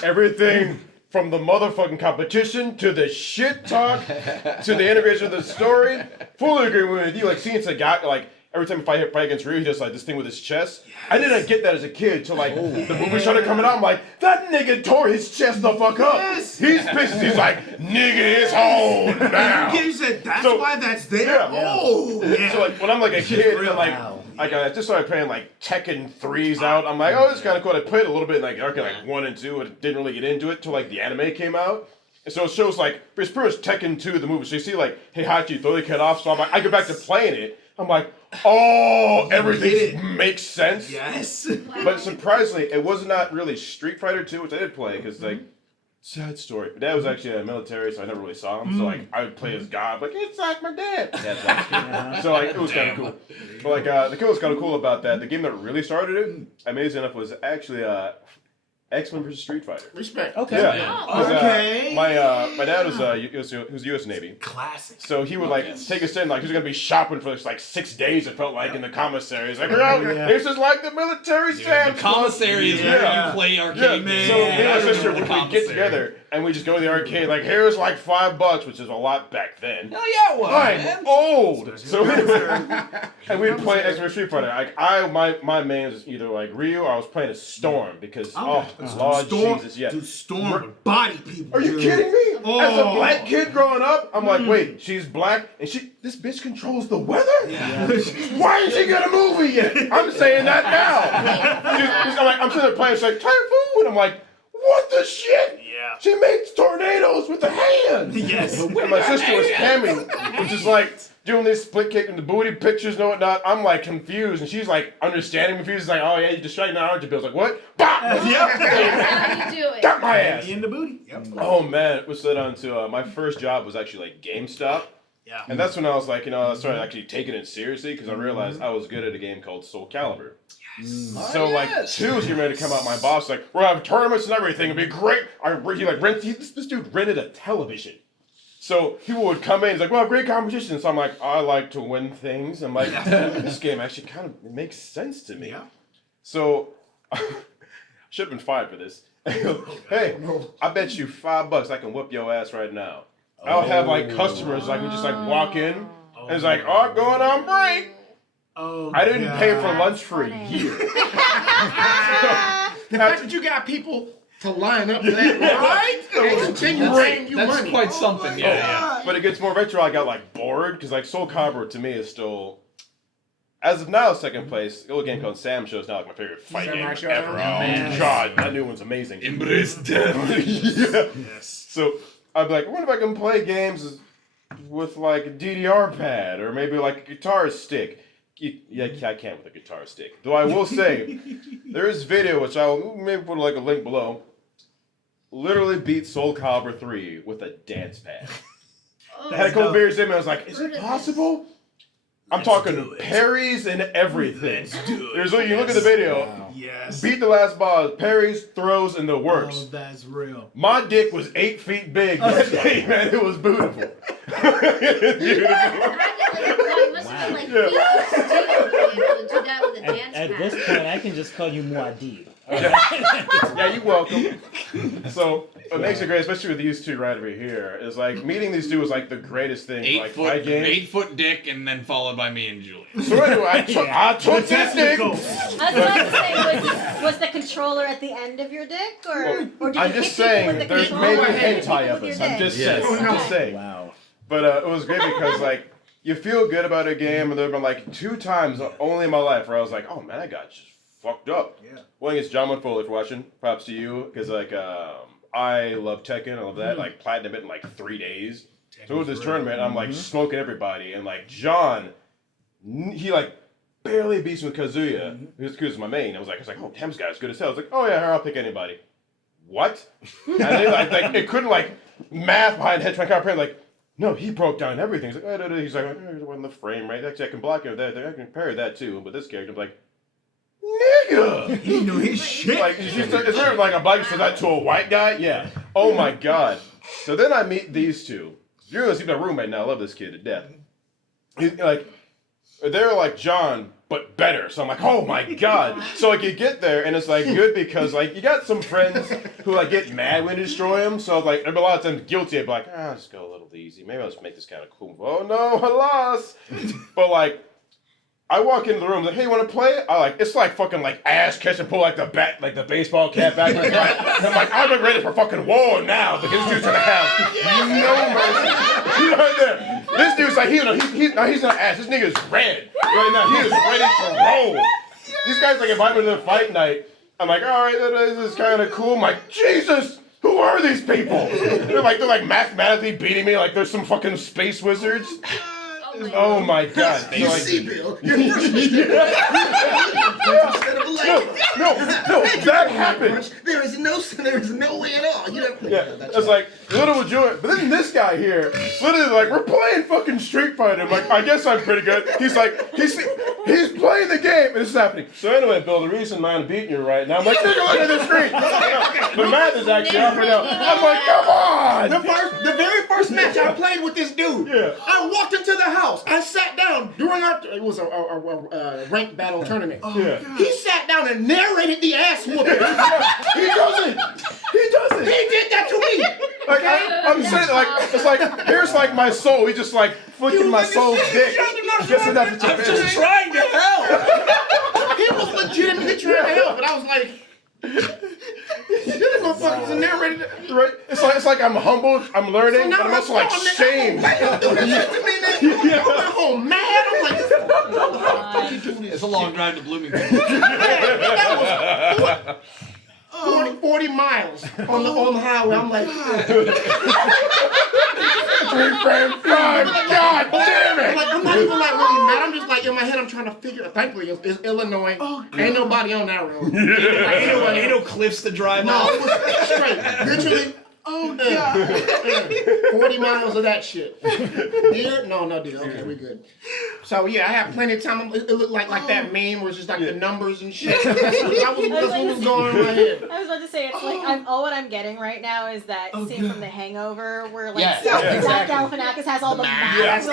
everything from the motherfucking competition to the shit talk to the integration of the story. Fully agree with you. Like seeing a guy like every time I fight against Ryu, he does like this thing with his chest. I didn't get that as a kid till like the movie started coming out. I'm like, that nigga tore his chest the fuck up. Yes. He's pissed. He's like, nigga, it's home now. You said that's So- why that's there. Yeah. Oh, yeah. So like when I'm like a kid, real. and like I just started playing like Tekken 3s out. I'm like, oh, this is kind of cool. I played a little bit in like arcade like 1 and 2, and didn't really get into it till like the anime came out. And so it shows like it's pretty much Tekken 2 the movie. So you see like Heihachi throw the kid off. So I'm like, I go back to playing it. I'm like, oh, everything makes sense. Yes. But surprisingly, it was not really Street Fighter 2, which I did play because like. Sad story. My dad was actually a military, so I never really saw him. So like, I would play as God, like it's like my dad. So like, it was kind of cool. But like, the thing was kind of cool about that. The game that really started it, amazing enough, was actually X-Men vs Street Fighter. Respect. Okay. Yeah. 'Cause, Okay. my dad was was U.S. Navy. Classic. So he would like take us in, like he was gonna be shopping for like 6 days. It felt like in the commissary. He's like, this is like the military stand. The commissary is where you play arcade games. So me and my I sister remember would the get commissary. together and we just go to the arcade. Like here's like $5, which is a lot back then. Hell yeah, it was, man. I'm old. So and we'd play X-Men Street Fighter. Like my main was either like Ryu or I was playing as Storm because Lord Storm, Jesus, yeah. Dude, Storm would body people. Are you dude. kidding me? Oh. As a black kid growing up, I'm like, wait, she's black and this bitch controls the weather? Yeah. Why ain't she got a movie yet? I'm saying that now. I'm sitting there playing, it's like, typhoon. I'm like, what the shit? Yeah. She makes tornadoes with the hands. Yes. And my sister was Cammy, which is like doing this split kick and the booty pictures and whatnot. I'm like confused, and she's like understanding me. She's like, oh yeah, you distracted now, aren't you? Bill's like, what? Bah! That's how you do it. Got my ass. In the booty. Yep. Oh man, it was led on to my first job was actually like GameStop. Yeah. And that's when I was like, I started actually taking it seriously because I realized I was good at a game called Soul Calibur. So like 2 was getting ready to come out. My boss was like, we're having tournaments and everything. It'd be great. This dude rented a television. So people would come in. He's like, well, great competition. So I'm like, I like to win things. I'm like, this game actually kind of makes sense to me. Yeah. So should have been fired for this. Hey, I bet you $5 I can whoop your ass right now. I'll have like customers like we just like walk in and it's like, oh, going on break. Oh, I didn't pay for lunch for a year. The fact that you got people to line up for that, right? And continue paying you That's money. quite something. Yeah. But it gets more retro. I got like bored because like Soul Calibur to me is still, as of now, second place. The old game called Sam Show is now like my favorite fight game Samurai ever. Shodown? Oh Man. God, that new one's amazing. Embrace death. Yeah. Yes. So I'd be like, what if I can play games with like a DDR pad or maybe like a guitar stick? Yeah, I can't with a guitar stick. Though I will say, there is video which I will maybe put like a link below. Literally beat Soul Calibur 3 with a dance pad. I had a couple beers in and I was like, is it possible? I'm talking parries and everything. There's you look at the video. Wow. Yes. Beat the last boss, parries, throws, and the works. Oh, that's real. My dick was 8 feet big that day, man. It was beautiful. At this point, I can just call you Muad'Dib. Yeah, you're welcome. So what makes it great, especially with these two right over here, is like meeting these two was like the greatest thing. 8 foot dick, and then followed by me and Julian. So anyway, I took this dick. I was about to say, was the controller at the end of your dick, or did I'm you just hit people saying, with the there's controller maybe or hit people hentai of with us. your I'm dick? just saying. Wow. But it was great because like you feel good about a game, and there have been like 2 times only in my life where I was like, oh man, I got just fucked up. Yeah. One is John Foley for watching. Props to you because like I love Tekken. I love that. Like platinum it in like 3 days. So with this tournament, I'm like smoking everybody, and like John, he like barely beats me with Kazuya. Because Kazuya's my main. I was like, oh damn, this guy's good as hell. I was like, oh yeah, here, I'll pick anybody. What? And they like it couldn't like math behind head trying to comprehend like. No, he broke down everything. He's like, oh, he's like, it wasn't the frame rate. Actually, I can block it with that. I can parry that too. But this character, I'm like, nigga! He knew his shit. Like, it's sort of like a black says that to a white guy. Yeah. Oh my god. So then I meet these two. You're gonna see my roommate now. I love this kid to death. He's like, they're like John, but better. So I'm like, oh my god. So like you get there and it's like good because like you got some friends who like get mad when you destroy them. So like there'll be a lot of times guilty. I'd be like, I'll just go a little easy. Maybe I'll just make this kind of cool. Oh no, I lost. But like I walk into the room like, hey, you want to play? I like it's like fucking like ass catch and pull like the bat like the baseball cap back. And I'm like, I'm ready for fucking war now because this dude's gonna have no mercy. Right there. This dude's like he's not ass. This nigga's red right now. He is ready to roll. These guys like invite me to the fight night. I'm like, all right, this is kind of cool. I'm like, Jesus, who are these people? They're like mathematically beating me like there's some fucking space wizards. Oh my god. You like, see, Bill, your first mistake. Instead of a leg. No, that happened. There is no way at all. It's like little would you it. But then this guy here, literally like we're playing fucking Street Fighter. I'm like, I guess I'm pretty good. He's like, he's playing the game, and this is happening. So anyway, Bill, the reason I'm beating you right now, I'm like, nigga, look at the screen. The math is actually up right now. I'm like, come on. The very first match I played with this dude, I walked into the house. I sat down during it was a ranked battle tournament. He sat down and narrated the ass whooping. He doesn't. He did that to me. Like I'm saying, like it's like here's like my soul. He's just like flicking my soul's dick. Just enough to I'm just trying to help. He was legitimately trying to help, but I was like. This motherfucker's a narrator. Right? It's like I'm humbled, I'm learning, but I'm also like shamed. I'm home mad. I'm like, It's a long drive to Bloomington. that was 40 miles on the highway. I'm like, 3.5. God damn it! Like, I'm not even like really mad. I'm just like in my head. I'm trying to figure. Thankfully, it's Illinois. Ain't nobody on that road. Ain't no cliffs to drive No, on. it was straight. Literally. Oh god. 40 miles of that shit. Deer? No deer. Okay, we good. So yeah, I have plenty of time. It looked like that meme where it's just like the numbers and shit. That's what was going on in my head. I was about to say, it's like, all what I'm getting right now is that scene from The Hangover where, like, Yeah, Zach Galifianakis has all the math. That's the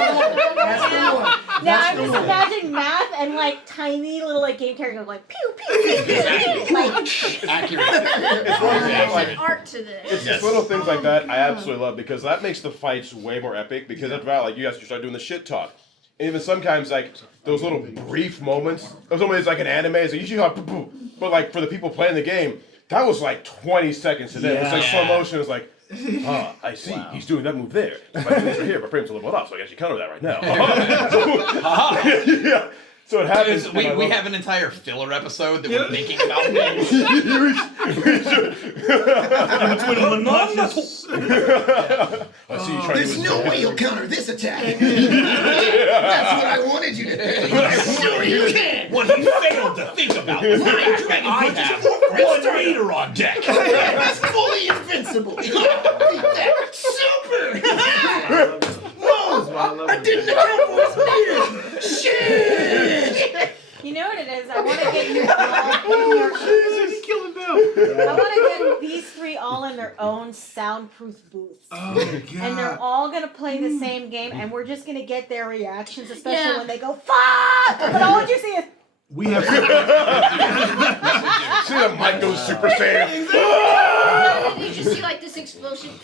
one. Now I'm just imagining math and, like, tiny little, like, game characters like, pew, pew, pew, pew, pew. Like, Accurate. It's one of those things, like, Art to this. it's little things like that I absolutely love because that makes the fights way more epic because after that, like you guys start doing the shit talk. And even sometimes like those little brief moments, those moments like an anime, it's like, usually like, but like for the people playing the game, that was like 20 seconds to them. It's like slow motion. It's like, I see. Wow. He's doing that move there. If I do this right here, my frame's a little bit off, so I guess you counter that right now. Yeah. So it happens. We have an entire filler episode that we're thinking about things. I see you trying There's to no way you'll counter this attack. That's what I wanted you to do. Sure you can. What he failed to think about was I have one reader on deck. That's fully invincible. Beat that. Super. Whoa! I didn't account for his meters. Shit. soundproof booths. Oh And they're god. all gonna play the same game, and we're just gonna get their reactions, especially Yeah. when they go fuck. But all you see is We have. See the mic goes Super Saiyan. You just see like this explosion. You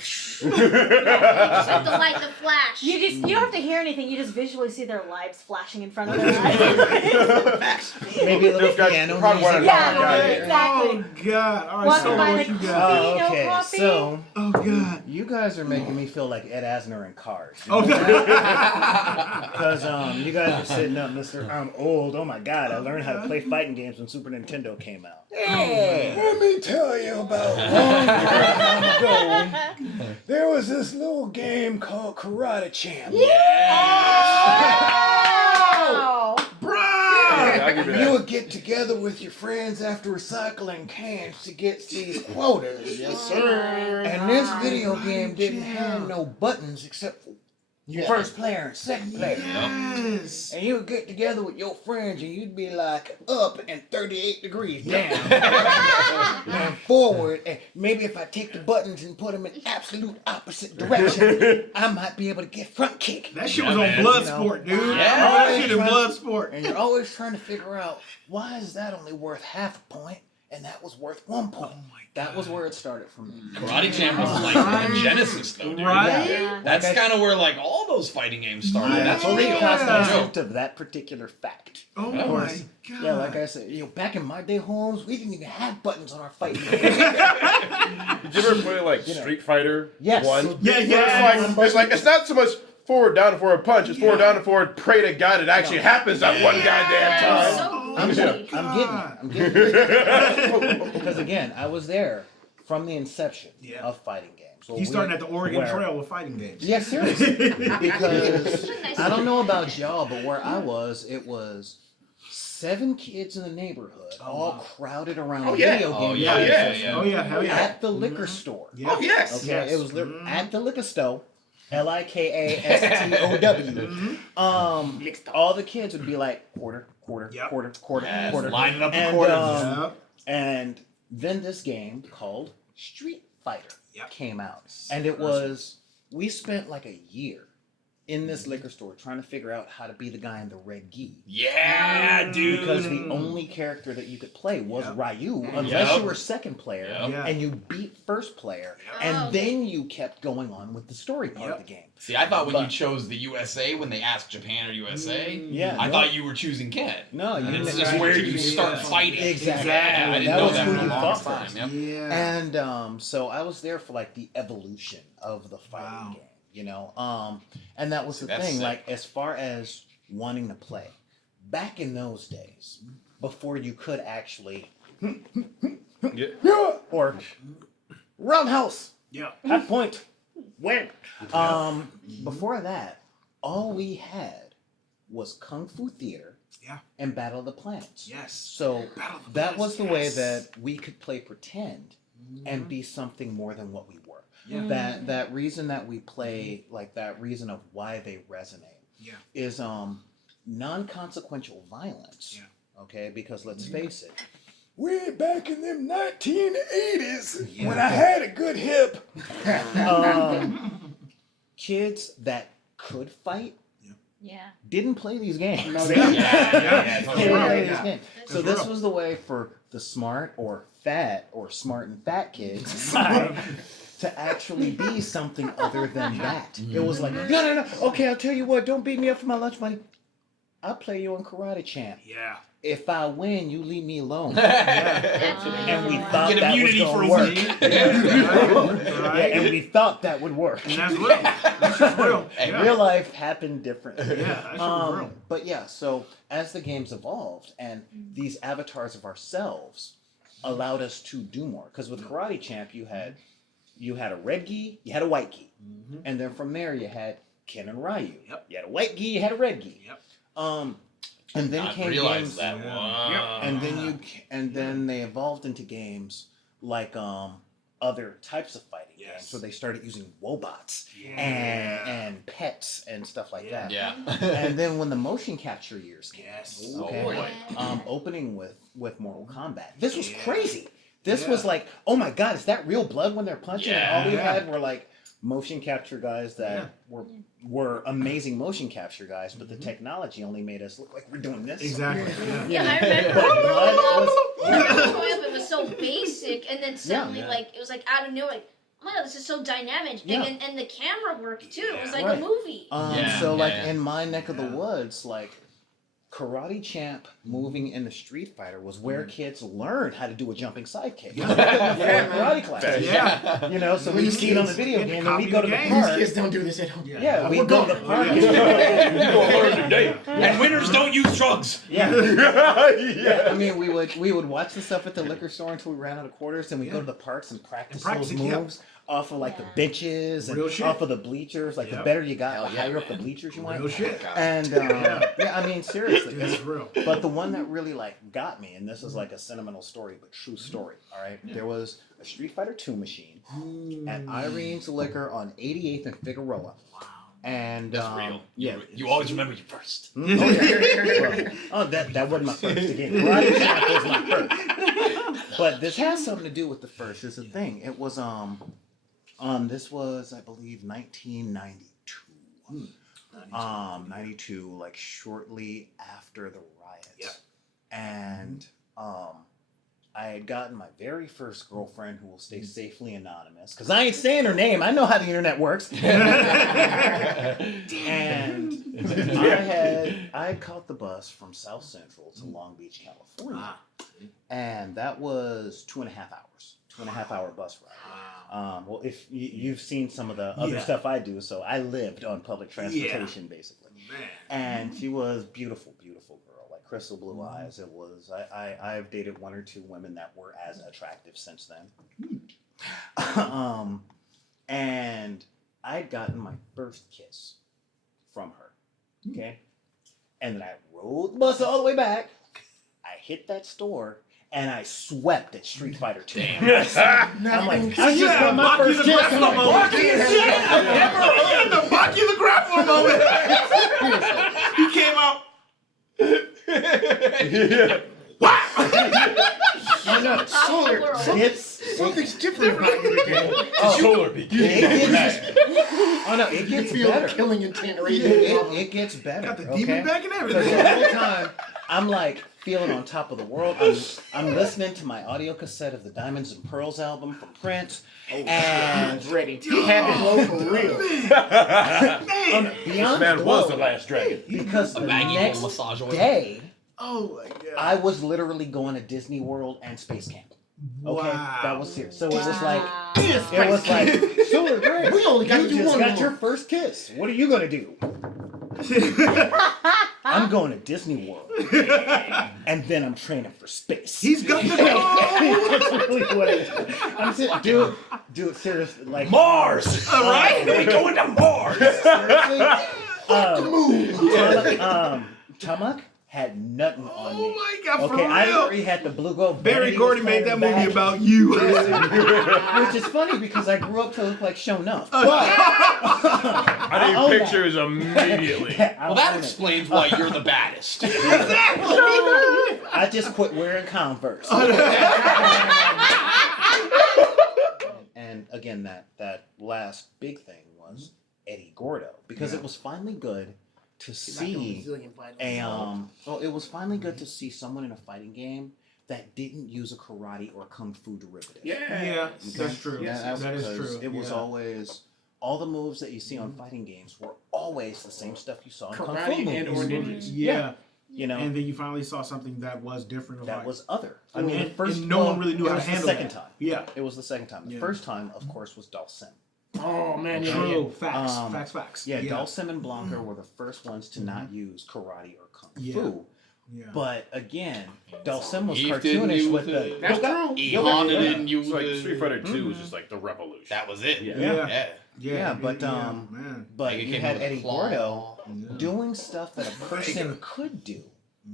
just have to light the flash. you don't have to hear anything. You just visually see their lives flashing in front of their eyes. Maybe a little Those guys piano probably music. wanna Yeah, knock out here. exactly. Oh god. All right, Walking so by what the you got? coffee, no Okay, coffee. so Oh god. you guys are making me feel like Ed Asner in Cars. Oh god. Because you guys are sitting up, Mr. I'm old. Oh my god, I learned how to play fighting games when Super Nintendo came out. Let me tell you about a long time ago. There was this little game called Karate Champ. Oh! I'll give you You that. would get together with your friends after recycling cans to get these quotas. Yes, sir. And this video game didn't have no buttons except for first player and second player. Yes. And you would get together with your friends and you'd be like up and 38 degrees down. And forward. And maybe if I take the buttons and put them in absolute opposite direction, I might be able to get front kick. That shit was Yeah, on man. Bloodsport, dude. Yeah. I remember that shit in Bloodsport. And you're always trying to figure out, why is that only worth half a point and that was worth 1 point? That was where it started for me. Karate Champ was like the Genesis, though, dude. Right? Yeah. That's kind of where like all those fighting games started. Yeah. That's fully real. cognizant of that particular fact. Oh Yeah. my god. Yeah, like I said, back in my day, Holmes, we didn't even have buttons on our fighting games. Did you ever play like Street Fighter? Yes. 1? Yeah, It's like it's not so much forward down and forward punch. It's forward down and forward. Pray to God it actually happens that one goddamn time. So I'm goofy. getting it. Because again, I was there from the inception Yeah. of fighting games. So He's starting at the Oregon where- Trail with fighting games. Yeah, seriously. Because Nice. I don't know about y'all, but where I was, it was 7 kids in the neighborhood, all crowded around Oh, the yeah. video game. Oh, yeah, console yeah. Oh yeah, hell yeah. At the liquor store. Yeah. Oh, yes. Okay, Yes. it was at the liquor store. LIKASTOW. All the kids would be like quarter, Yep. quarter. Lining up the And, quarters. Yep. And then this game called Street Fighter Yep. came out. And it was, we spent like a year in this liquor store trying to figure out how to be the guy in the red gi. Yeah, dude. Because the only character that you could play was Yep. Ryu, unless Yep. you were second player, Yep. Yeah. and you beat first player, Oh. and then you kept going on with the story part of the game. See, I thought when you But- chose the USA, when they asked Japan or USA, Yeah, I no. thought you were choosing Ken. No, you And it's didn't. just Right. where you start Yeah. fighting. Exactly. Yeah, I didn't That know was that who for a you long fought time. first. Yep. Yeah. And so I was there for like the evolution of the fighting game, you know. And that was the That's thing, sick. like as far as wanting to play, back in those days, before you could actually Yeah. or roundhouse, Yeah. half point, win. Before that, all we had was Kung Fu Theater, Yeah. and Battle of the Planets. Yes. So Battle of the that Planets, was the way yes. that we could play pretend and be something more than what we were. Yeah. That reason that we play, like that reason of why they resonate, Yeah. is non-consequential violence. Yeah. Okay, because let's face it, Way back in them 1980s when I had a good hip. kids that could fight Yeah. didn't play these games. No, they Yeah, don't. yeah, They totally. didn't play Yeah. these games. So That's this real. was the way for the smart or fat or smart and fat kids to actually be something other than that. It was like, no. Okay, I'll tell you what. Don't beat me up for my lunch money. I'll play you on Karate Champ. Yeah. If I win, you leave me alone. That's And we amazing. thought Get that was immunity going for to a work. week. Right. And we thought that would work. And that's real. That's just real. Yeah. Real life happened differently. Yeah, that shit was real. But yeah, so as the games evolved and these avatars of ourselves allowed us to do more. Because with Karate Champ, you had a red gi, you had a white gi, and then from there you had Ken and Ryu. Yep. You had a white gi, you had a red gi. Yep. And then I came realized games, that. Yeah. Wow. and then they evolved into games like other types of fighting games. Yes. So they started using wobots Yeah. and pets and stuff like that. Yeah. And then when the motion capture years came, Yes. Oh, okay, boy. opening with Mortal Kombat. This was Yeah. crazy. This was like, oh my god, is that real blood when they're punching? And all we Yeah. had were like motion capture guys that were amazing motion capture guys, but the technology only made us look like we're doing this. Exactly. Yeah. Yeah, I remember Blood was- growing up, it was so basic, and then suddenly, like, it was like out of nowhere, like, oh my god, this is so dynamic, Yeah. and the camera work too. It was like Right. a movie. In my neck of the woods, like Karate Champ moving in the Street Fighter was where kids learned how to do a jumping sidekick. Karate class. Yeah. You know, so we see it on the video game, and we go to the Copy the park. These kids don't do this at home. Yeah, we go to the park. You gonna learn today. And winners don't use drugs. Yeah. Yeah. I mean, we would watch the stuff at the liquor store until we ran out of quarters, and we go to the parks and practice practice those it, yep. moves off of like the benches and Real shit. off of the bleachers. Like the Yep. better you got, the higher up the bleachers you went. Real shit. And I mean, seriously, Dude, that's real. But the one that really like got me, and this is like a sentimental story, but true story. All right, there was a Street Fighter 2 machine at Irene's Liquor on 88th and Figueroa. And Real. yeah, You always remember your first. Oh, yeah. Oh, that wasn't my first again. Karate Champ was my first. But this has something to do with the first. Is the thing. It was this was I believe 1992. 92, like shortly after the riots. Yep. And I had gotten my very first girlfriend, who will stay safely anonymous, because I ain't saying her name. I know how the internet works. And I had caught the bus from South Central to Long Beach, California, and that was 2.5 hours. 2.5 hour bus ride. Well, if you've seen some of the other stuff I do, so I lived on public transportation basically. Man. And she was beautiful, beautiful girl, like crystal blue eyes. It was I've dated one or two women that were as attractive since then. And I'd gotten my first kiss from her. Okay, and then I rode the bus all the way back. I hit that store. And I swept at Street Fighter 2. I'm like, I just got my first kiss. The Baki the Grappler moment. He came out. No, Solar. Something's different about you today. Solar beat. It gets Feel better. killing intent right It gets better. Got the demon back and Because everything. the whole time, I'm like feeling on top of the world. I'm listening to my audio cassette of the Diamonds and Pearls album from Prince. And ready to have it blow for real. beyond Man blow, was the last dragon. because the baggie full next of massage oil. day, Oh my god. I was literally going to Disney World and Space Camp. Okay, Wow. that was serious. So it was like, Yes, it was like, Solar Greg, we only got you to do just one got more. your first kiss. What are you gonna do? I'm going to Disney World, and then I'm training for space. He's got the That's really what it is. I'm saying, dude, seriously, like Mars! All right. We going to Mars! seriously, Tamak had nothing on Oh me. my god, for Okay, I real. already had the blue gold. Barry vanity Gordy was made that coming movie back. about you. Which is funny because I grew up to look like Show Enough. I own need that. pictures immediately. Well, that explains why you're the baddest. I just quit wearing Converse. And again, that last big thing was Eddie Gordo, because it was finally good to see it was finally good to see someone in a fighting game that didn't use a karate or kung fu derivative. Yeah, that's true. That That is because true. It was always all the moves that you see on fighting games were always the same stuff you saw in kung fu Karate and or movies. ninjas. Yeah. You know, And then you finally saw something that was different. that like, was other. I mean, and, the first and no one really knew it how to was the handle second that. time. Yeah. It was the second time. The Yeah. first time, of course, was Dalsim. Oh man, yeah. True. Facts. Um, Facts. Yeah, Dalsim and Blanca were the first ones to not use karate or kung Yeah. fu. Yeah. But again, Dalsim was He didn't cartoonish use with the. it. That's true. Honda didn't use It's like it. Street Fighter 2 was just like the revolution. That was it. Yeah. Yeah. Yeah, but man. but Like, it you came had with a Eddie claw. Gordo doing stuff that a person could do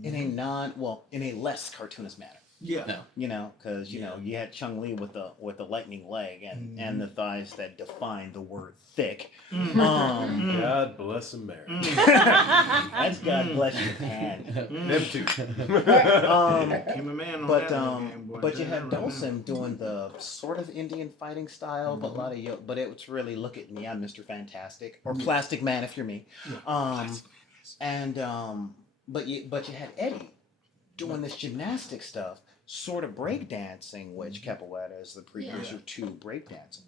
in a less cartoonist manner. Yeah. No. You know, because you know you had Chung-Li with the lightning leg and the thighs that define the word thick. God bless America. That's God bless Japan. Them two. Came a man on But that game, boy. but you Tell had that right Dawson doing the sort of Indian fighting style, but a lot of but it's really look at me, I'm Mr. Fantastic or Plastic Man if you're me. But you had Eddie doing this gymnastic stuff, sort of breakdancing, which Capoeira is the precursor to breakdancing.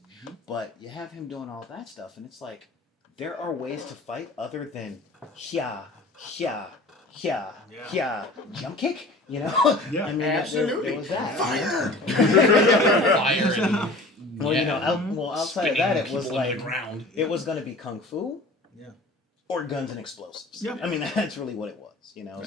But you have him doing all that stuff, and it's like there are ways to fight other than hya, jump kick. You know, Yeah, I mean, absolutely. there was that. Fire. Fire and Well, you know, outside of that, it was people on like the ground. it was going to be kung fu, Yeah. or guns and explosives. Yeah. I mean, that's really what it was. You know,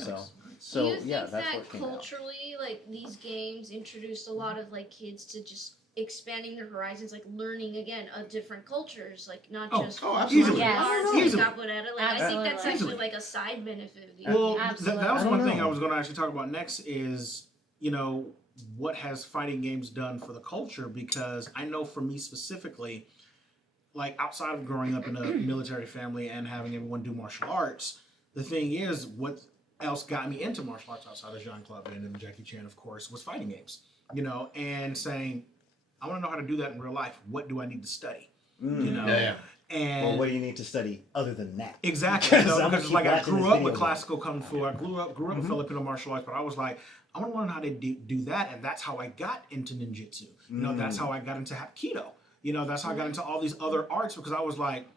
so Do you think yeah, that's that what it came out. culturally, like these games introduced a lot of like kids to just expanding their horizons, like learning again different cultures, like not just Easily. Yes. arts Easily. and capoeira. Like I think that's Absolutely. actually like a side benefit of these Well, games. that was I one don't thing know. I was going to actually talk about next is, you know, what has fighting games done for the culture? Because I know for me specifically, like outside of growing up in a military family and having everyone do martial arts, the thing is, what else got me into martial arts outside of Jean-Claude Van Damme and Jackie Chan, of course, was fighting games. You know, and saying, I want to know how to do that in real life. What do I need to study? You know, and Well, what do you need to study other than that? exactly, you know, Because I'm because it's gonna like keep I watching grew this up video with game. classical kung fu. I grew up with Filipino martial arts, but I was like, I want to learn how to do that, and that's how I got into ninjutsu. You know, that's how I got into hapkido. You know, that's how I got into all these other arts because I was like,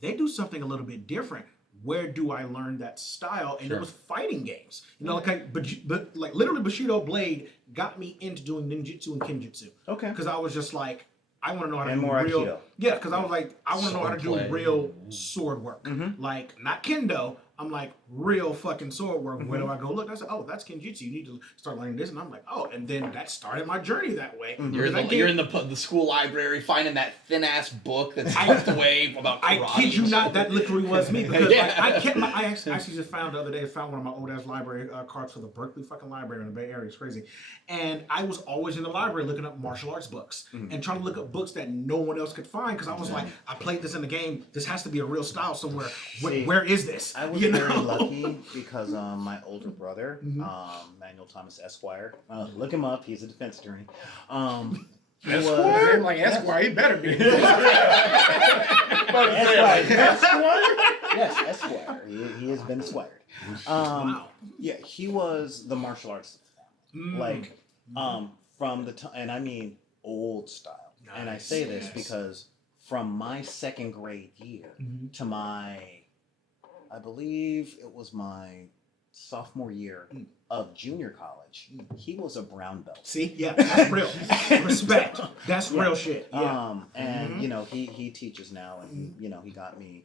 they do something a little bit different. Where do I learn that style? And it was fighting games. You know, but like literally Bushido Blade got me into doing ninjutsu and kenjutsu. Okay. Because I was just like, I want to know how to And do more real. Aikido. Yeah, because I was like, I want to know how to do Swordplay. real sword work. Like, not kendo. I'm like, real fucking sword work. Where do I go look? I said, oh, that's kenjutsu. You need to start learning this. And I'm like, oh, and then that started my journey that way. You're in the school library finding that thin ass book that's tucked away about karate. I kid you and not, shit. that literally was me because Yeah. I actually just found the other day. I found one of my old ass library cards for the Berkeley fucking library in the Bay Area. It's crazy, and I was always in the library looking up martial arts books and trying to look up books that no one else could find because I was like, I played this in the game. This has to be a real style somewhere. Where is this? I was You very know? lucky because my older brother, Manuel Thomas Esquire, look him up. He's a defense attorney. He was I'm like Esquire, he better be. Yes, Esquire. He has been squired. Wow. Yeah, he was the martial arts, like from the time, and I mean old style. And I say this because from my second grade year to my, I believe it was my sophomore year of junior college, he was a brown belt. See, yeah, that's real. Respect. That's real shit. Yeah. And you know, he teaches now, and you know, he got me.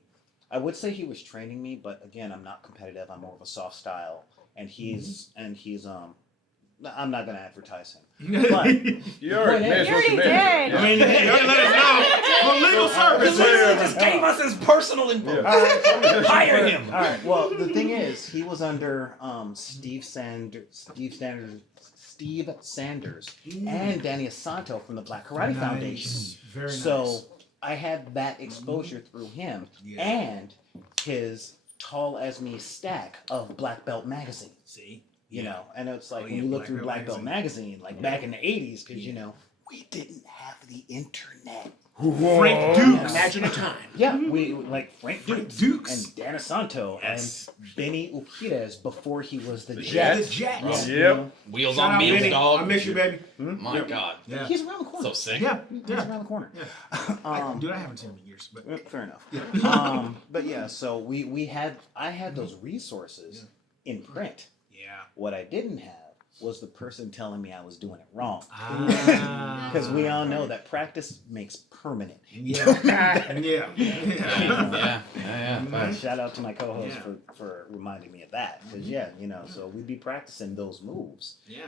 I would say he was training me, but again, I'm not competitive. I'm more of a soft style, and he's I'm not gonna advertise him. But You already may as well already commit. did. I mean, you already let us know for legal services. He just gave us his personal info. Yeah. Hire him. all right. Well, the thing is, he was under Steve Sanders, and Danny Asanto from the Black Karate Foundation. Very nice. So I had that exposure through him and his Tall as Me stack of Black Belt magazine. See? You know, and it's like Oh, when yeah, you look Black through Belt Black Belt magazine, like back in the 80s, because you know, we didn't have the internet. Frank Dukes. Imagine a time. Yeah, we like Frank Dukes, Dukes. and Dan Asanto Yes. and Benny Ukires before he was the The Jet. The Jet. Yeah, Yep. you know. Wheels Shout on out, wheels, Benny. dog. I miss you, baby. My God. Yeah. He's around the corner. So sick. Yeah. He's Yeah. around the corner. Dude, I haven't seen him in years, but Fair enough. But yeah, so I had those resources in print. yeah. What I didn't have was the person telling me I was doing it wrong. Ah. Because we all know that practice makes permanent. Yeah. Yeah. Yeah. Shout out to my co-host Yeah. for reminding me of that. Because yeah, you know, so we'd be practicing those moves. Yeah.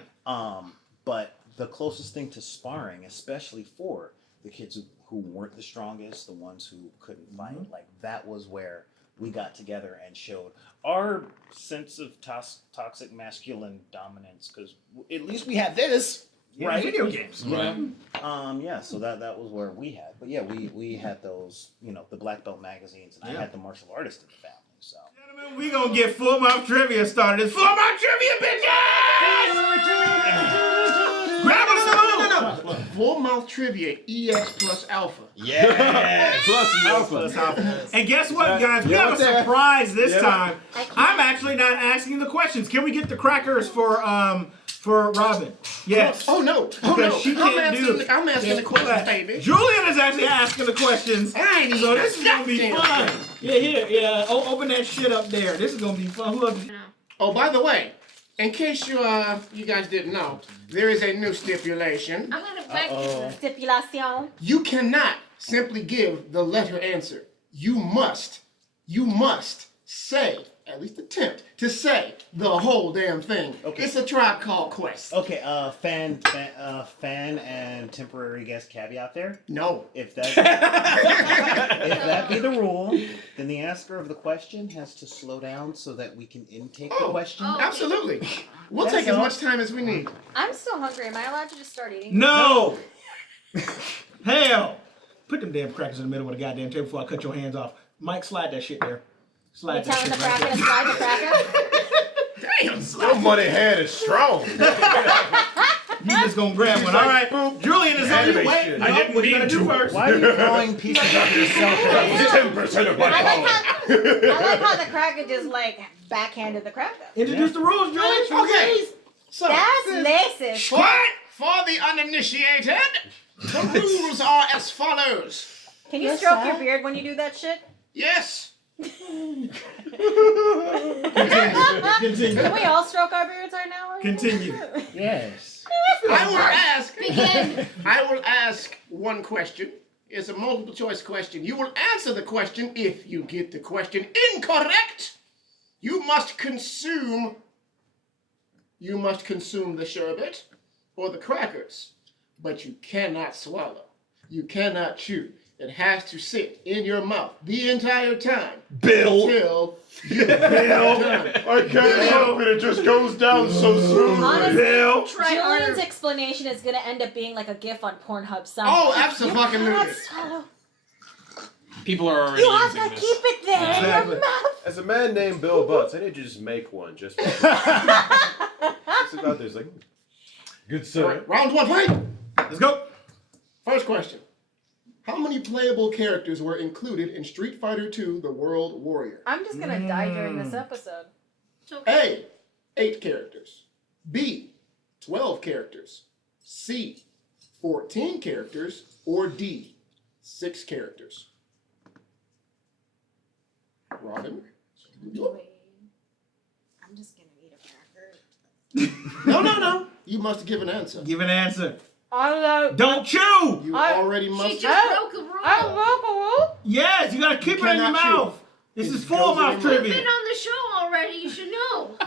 But the closest thing to sparring, especially for the kids who weren't the strongest, the ones who couldn't fight, like that was where we got together and showed our sense of toxic masculine dominance, because at least we had this, Yeah, right? video games. Yeah, so that was where we had. But yeah, we had those, the black belt magazines, and I had the martial artist in the family, so. Gentlemen, we gonna get full mouth trivia started. It's full mouth trivia, bitches! Grab a spoon! No. Full mouth trivia, EX plus alpha. Yes. Plus alpha. And guess what, guys? We have a surprise this time. I'm actually not asking the questions. Can we get the crackers for Robyn? Yes. Oh no! Because she can't I'm asking the questions, baby. Julian is actually asking the questions. I ain't So even this is gonna be goddamn fun. thing. Yeah. Open that shit up there. This is gonna be fun. Who else? Oh, by the way, in case you guys didn't know, there is a new stipulation. I'm gonna back Stipulation. You cannot simply give the letter answer. You must say, at least attempt to say the whole damn thing. Okay. It's a Tribe Called Quest. Okay, fan and temporary guest caveat there. No. If that be the rule, then the asker of the question has to slow down so that we can intake the question. Oh. Absolutely. We'll That's take as all. much time as we need. I'm still hungry. Am I allowed to just start eating? No. Hell. Put them damn crackers in the middle of the goddamn table before I cut your hands off. Mike, slide that shit there. You Slide that telling shit the right cracker there. to slide the cracker? Damn. Your money hand is strong. You just gonna grab one. All right. Julian is on your Anime way. shit. No, I didn't what you mean gotta do to. first? Why are you throwing pieces of yourself That at was 10% of my I like power. how the cracker just like backhanded the cracker. Introduce the rules, Julian. Okay. So, That's racist. for the uninitiated, the rules are as follows. Can you stroke your beard when you do that shit? Yes. Continue. Can we all stroke our beards right now? Continue. Yes. I will ask one question. It's a multiple choice question. You will answer the question. If you get the question incorrect, you must consume the sherbet or the crackers. But you cannot swallow. You cannot chew. It has to sit in your mouth the entire time. Bill. Until you I can't help it. It just goes down so smoothly. Honestly, Bill. Julian's explanation is gonna end up being like a GIF on Pornhub somewhere. Oh, absolutely. You cannot swallow. People are already You have using to this. keep it there in Exactly. your mouth. As a man named Bill Butts, I need to just make one. Just it's about this, like, good All sir. right, round one, fight. Let's go. First question. How many playable characters were included in Street Fighter II: The World Warrior? I'm just gonna die during this episode. A, 8 characters. B, 12 characters. C, 14 characters. Or D, 6 characters. Robyn? I'm just gonna eat a cracker. No. You must give an answer. Give an answer. I Don't chew. You already must. She just broke a rule. Yes, you gotta keep it in your cannot chew. mouth. This is full goes in mouth your mouth. You've trivia. been on the show already. You should know.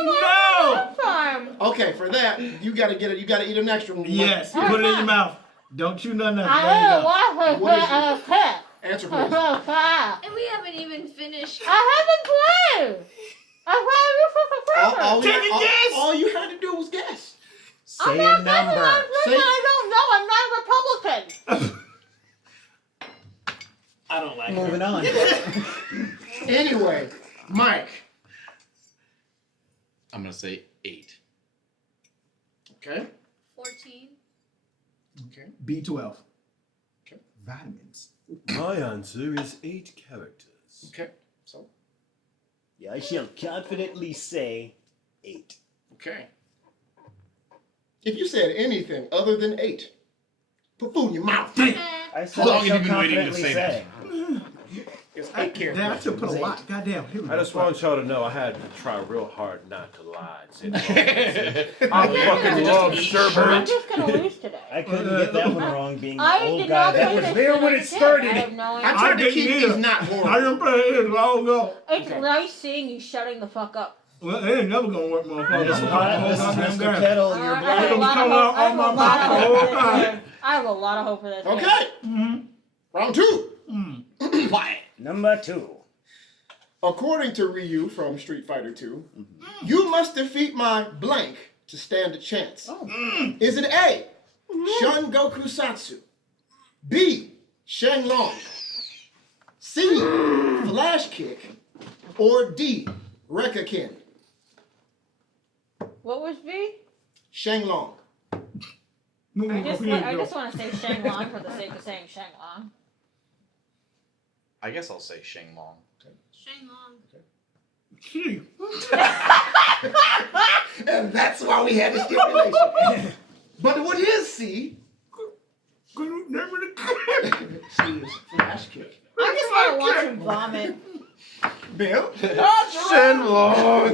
No. time. Okay, for that, you gotta get it. You gotta eat an extra one. Yes, put it in your mouth. Don't chew none of it. I There you go. What is it? Answer please. And we haven't even finished. I haven't played. Take a guess. All you had to do was guess. Say a number. Say, I don't know. I'm not Republican. I don't like Moving on. anyway, Mike. I'm gonna say 8. Okay. 14. Okay. B12. Okay. Vitamins. My answer is 8 characters. Okay. So. Yeah, I shall confidently say 8. Okay. If you said anything other than 8, put food in your mouth. I said How long I shall have you been waiting to confidently say that? It's 8 characters. Damn, I should put a lot. Goddamn. Here we I go. just want y'all to know I had to try real hard not to lie and say the wrong answer. I fucking love I'm sherbet. just gonna lose today. I couldn't get that one wrong, being the I old did guy not that play was this there shit when as it a kid. started. I have no I idea. tried to didn't keep either. these not I horrible. didn't play it long ago. It's nice seeing you shutting the fuck up. Well, it ain't never gonna work, motherfucker. This is Goddamn Mr. guy. Kettle, I you're have blind. a lot of Come hope. out I have on a my lot of mouth the hope whole for this time. game. I have a lot of hope for this game. Okay. Mm-hmm. Round 2. Number 2. According to Ryu from Street Fighter 2, you must defeat my blank to stand a chance. Is it A, Shun Goku Satsu, B, Shang Long, C, Flash Kick, or D, Rekka Ken? What was B? Shang Long. I just want to say Shang Long for the sake of saying Shang Long. I guess I'll say Shang Long. Shang Long. Gee. And that's why we had the stipulation. But what is C? C is Flash Kick. I just want to watch him vomit. Bill? Shenlong.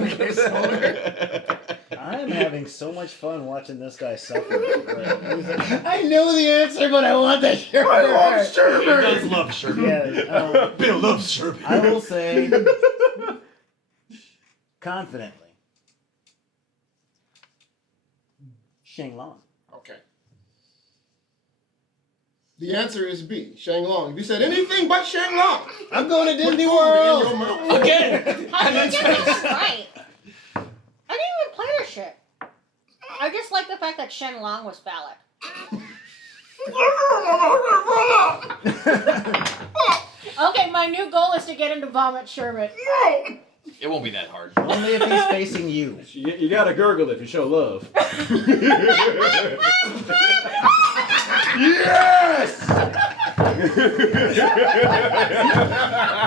I'm having so much fun watching this guy suffer. Like, I know the answer, but I want the shirt. I love He Sherman. does love sherbet. yeah, Bill loves sherbet. I will say confidently, Shang Long. Okay. The answer is B, Shang Long. If you said anything but Shang Long, I'm going to put Disney food in World. your mouth. Again. How did you get this right? I didn't even play this shit. I just like the fact that Shen Long was phallic. Okay, my new goal is to get him to vomit sherbet. It won't be that hard. Only if he's facing you. You gotta gurgle if you show love. Yes! We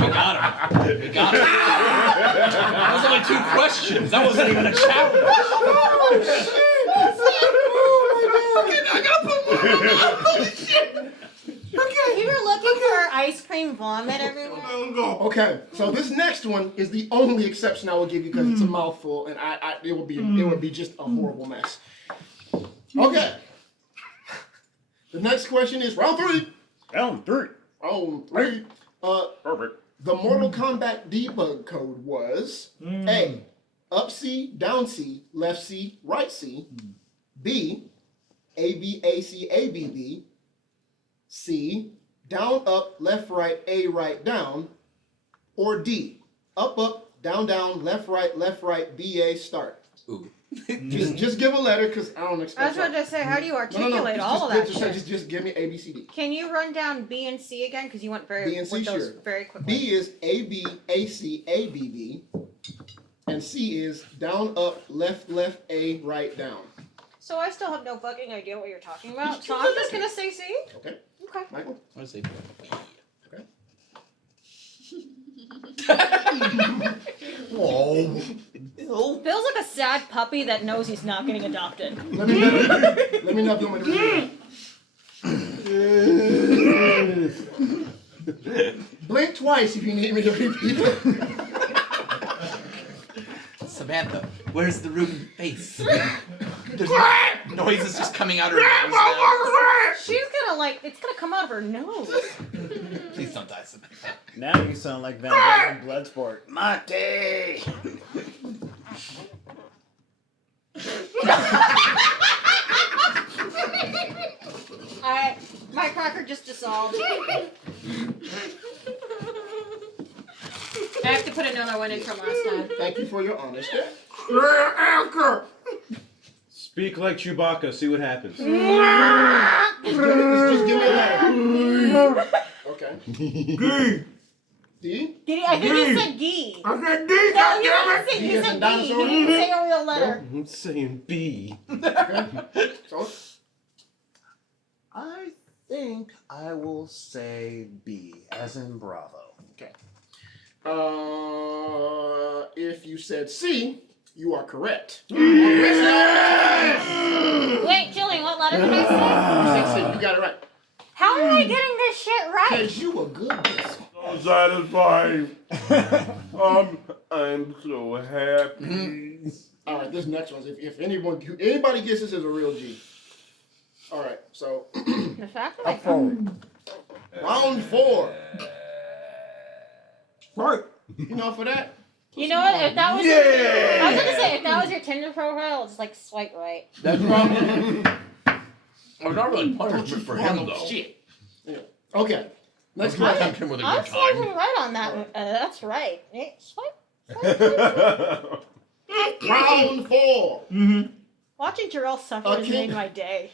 got him. We got him. That was only 2 questions. That wasn't even a challenge. I gotta put more in my mouth. Holy shit. Okay. You were looking for ice cream vomit everywhere. Okay, so this next one is the only exception I will give you because it's a mouthful, and it would be just a horrible mess. Okay. The next question is round 3. Round 3. Round 3. Perfect. The Mortal Kombat debug code was A, up C, down C, left C, right C. B, A B A C A B B. C, down up, left right, A right down. Or D, up down left right, B A start. Ooh. Just give a letter because I don't I expect. was about to say, how do you articulate No, all of that just, shit? just give me A B C D. Can you run down B and C again? Because you went very B and C, with those sure. very quickly. B is A B A C A B B, and C is down up, left A right down. So I still have no fucking idea what you're talking about. So I'm just gonna say C. Okay, Okay. Michael. I'm gonna say Okay. Whoa. Feels like a sad puppy that knows he's not getting adopted. Let me know if you want me to repeat. Blink twice if you need me to repeat it. Samantha, where's the Ruben face? There's noises just coming out of her nose now. She's gonna it's gonna come out of her nose. Please don't die, Samantha. Now you sound like Van Damme in Bloodsport. Mate! My cracker just dissolved. I have to put another one in from last time. Thank you for your honesty. Speak like Chewbacca, see what happens. Just give me a letter. Okay. Gee. D? I think he said Gee. I said D, No, you goddammit! didn't say D you as said in Gee. dinosaur? You didn't say a real letter. I'm saying B. Okay. So, I think I will say B, as in Bravo. okay. If you said C, you are correct. Wait, Julian, what letter did I You said C, you got it right. say? How am I getting this shit right? Because you a good bitch. So satisfied. I'm so happy. All right, this next one. If anybody gets this, is a real G. All right, so The fact that I round 4. Right. You know for that? You know what? If that was I was gonna say if that was your Tinder profile, just swipe right. That's probably. I'm not really punishment for him, though. Shit. Yeah. Okay. Next I question. him with a I'm good swiping time. right on that. That's right. Eh, Swipe. Round 4. Watching Jarrell suffer has Okay. made my day.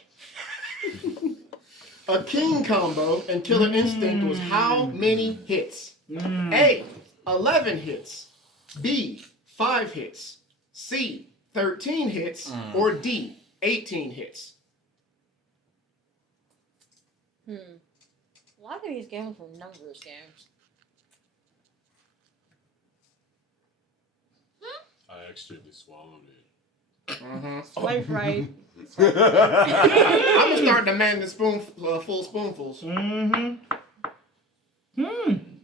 A king combo and Killer Instinct was how many hits? A, 11 hits. B, 5 hits. C, 13 hits. Or D, 18 hits. A lot of these games were numbers games. I accidentally swallowed it. Swipe right. I'm gonna start demanding full spoonfuls. No, I'm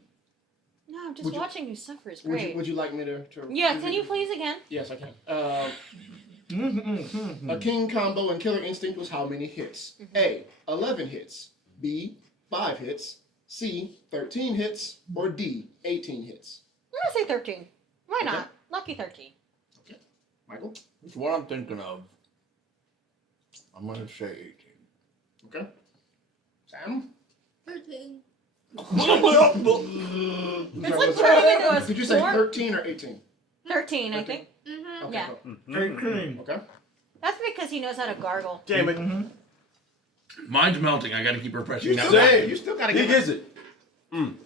just Would you- watching you suffer is great. Would you like me to Yeah, can you please again? Yes, I can. A king combo and Killer Instinct was how many hits? A, 11 hits. B, 5 hits. C, 13 hits. Or D, 18 hits. I'm gonna say 13. Why not? Lucky 13. Michael? That's what I'm thinking of. I'm gonna say 18. Okay. Sam? 13. It's like turning into a Did you say sport. 13 or 18? 13, I think. Mm-hmm. Okay, Yeah. go. Okay. That's because he knows how to gargle. Damn it. Mine's melting. I gotta keep refreshing You that. still, Same. you still gotta He get gets it. I'm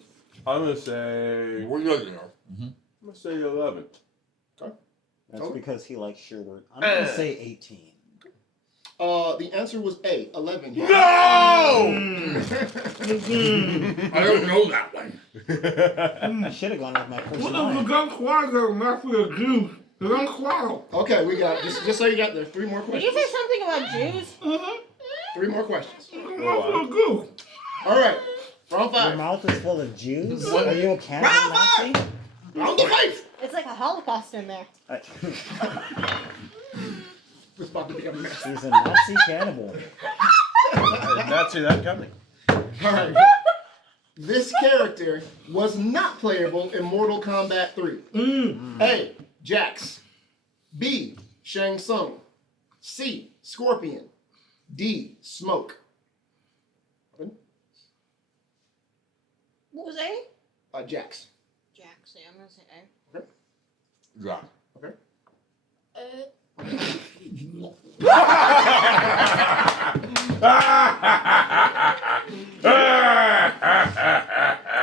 gonna say. We're good there. I'm gonna say 11. That's because he likes sugar. I'm gonna say 18. The answer was A, 11 hits. No! I don't know that one. I should have gone with my first What line. the gun quadro, not for the juice. The gun quadro. Okay, we got just so you got there. 3 more Did you questions. say something about Jews? 3 more questions. Not for the goose. All right. Round Your 5. mouth is full of Jews? Are you a cannibal Round Nazi? Round 5. It's like a Holocaust in there. It's about to be a mess. He's a Nazi cannibal. I did not see that coming. All right. This character was not playable in Mortal Kombat 3. A, Jax. B, Shang Tsung. C, Scorpion. D, Smoke. What was A? Jax. Jackson. I'm gonna say A. Yeah. Okay.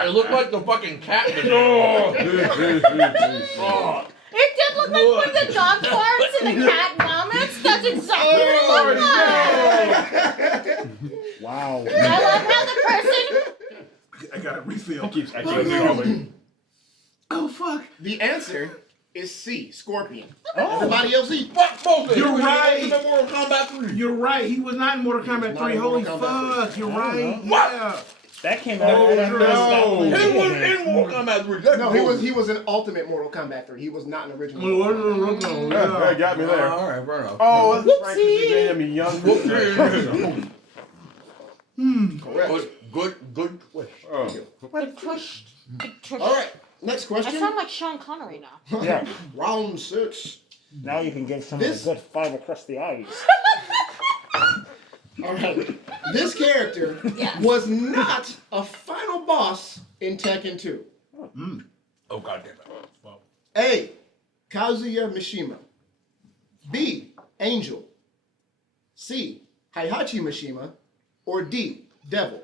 It looked like the fucking cat. It did look like one of the dog farts and the cat vomits. That's exactly what it looked like. Wow. I love how the person. I got a refill. I keep going. Oh, fuck. The answer is C, Scorpion. Oh. Everybody else E. Fuck both of You're you. right. He was in Mortal Kombat 3. You're right. He was not in Mortal Kombat Not 3. in Holy Mortal Kombat fuck. You're I right. don't Yeah. That came out Oh, after no. I stopped playing He video was games. in Mortal Kombat 3. No, he was in Ultimate Mortal Kombat 3. He was not an original. No, That got me there. Alright, fair enough. Oh, that's right. 'Cause he gave me young. Good twist. Oh. Good push. Good push. All right, next I question. sound like Sean Connery now. Yeah. Round 6. Now you can give some This- of the good five across the eyes. All right. This character was not a final boss in Tekken 2. Oh, goddamn it. A, Kazuya Mishima. B, Angel. C, Heihachi Mishima. Or D, Devil.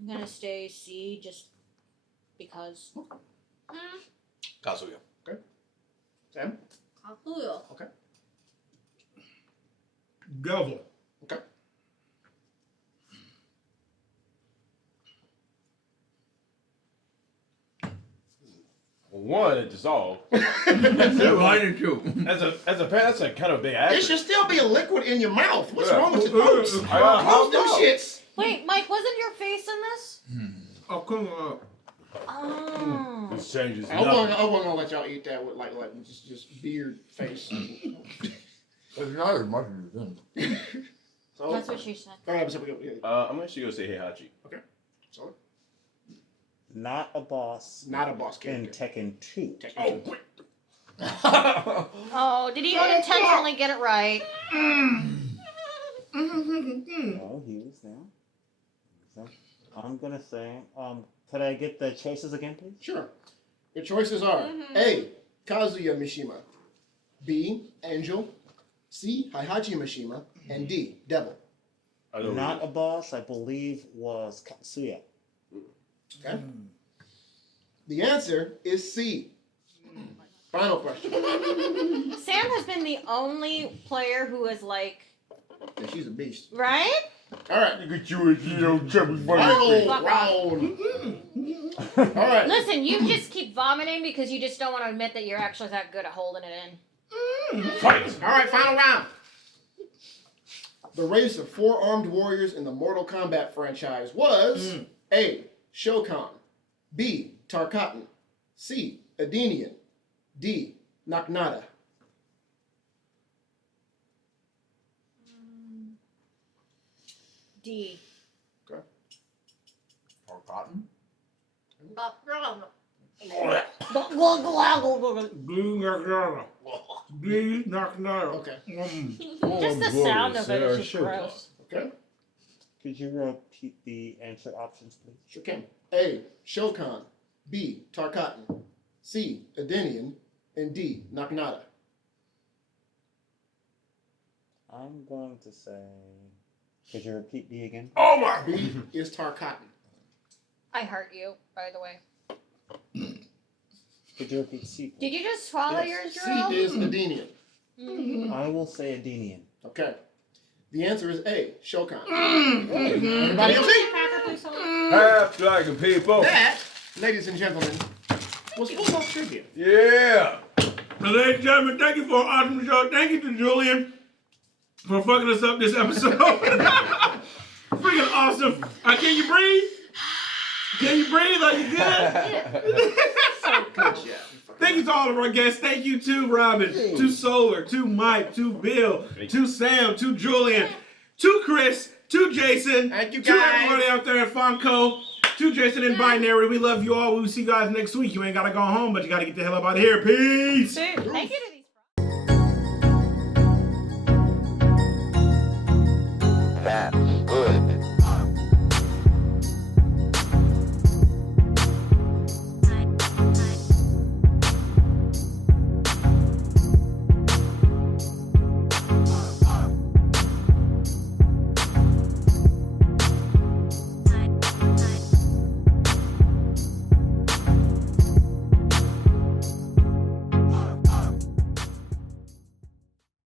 I'm gonna stay C just because. Kazuya. Sam? Kakuyo. Okay. Devil. Okay. One, it dissolved. Mine and two. That's a kind of big It action. should still be a liquid in your mouth. What's Yeah. wrong with your throats? I got Close them hopped out. shits. Wait, Mike, wasn't your face in this? Oh, come on. Oh. This changes I wasn't nothing. gonna let y'all eat that with like just beard face. It's not as much as you think. So, That's what she said. all right, so we go. I'm actually gonna say Heihachi. So, Not a boss not a boss in character. Tekken 2. Tekken 2. Oh, did he unintentionally get it right? No, he was there. I'm gonna say, could I get the choices again, please? Sure. Your choices are A. Kazuya Mishima, B. Angel, C. Heihachi Mishima, and D. Devil. Not a boss, I believe, was Katsuya. Okay. The answer is C. Final question. Sam has been the only player who is like, Yeah, she's a beast. right? All right. Look at you, chubby Final Fuck round. All right. Listen, you just keep vomiting because you just don't want to admit that you're actually that good at holding it in. Fight! All right, final round. The race of 4 armed warriors in the Mortal Kombat franchise was A. Shokan, B. Tarkatan, C. Adenian, D. Naknada. D. Okay. Or cotton. B. Naknada. Okay. Just the sound of it is just gross. Okay. Could you repeat the answer options, please? Sure can. A. Shokan, B. Tarkatan, C. Adenian, and D. Naknada. I'm going to say. Could you repeat B again? Oh my! B is Tarkatan. I hurt you, by the way. Could you repeat C, please? Did you just swallow yours, C Jarrell? is Adenian. I will say Adenian. Okay. The answer is A. Shokan. Everybody else see? Cracker, please, hold on. Half dragon people. That, ladies and gentlemen, was football trivia. Yeah. Well, ladies and gentlemen, thank you for an awesome show. Thank you to Julian for fucking us up this episode. Freaking awesome. Can you breathe? Can you breathe? Are you good? So good job. Thank you to all of our guests. Thank you to Robyn, to Solar, to Mike, to Bill, to Sam, to Julian, to Chris, to Jason, Thank you, to guys. everybody out there at Fonco, to Jason and Binary. We love you all. We will see you guys next week. You ain't got to go home, but you got to get the hell up out of here. Peace. Thank you to these. That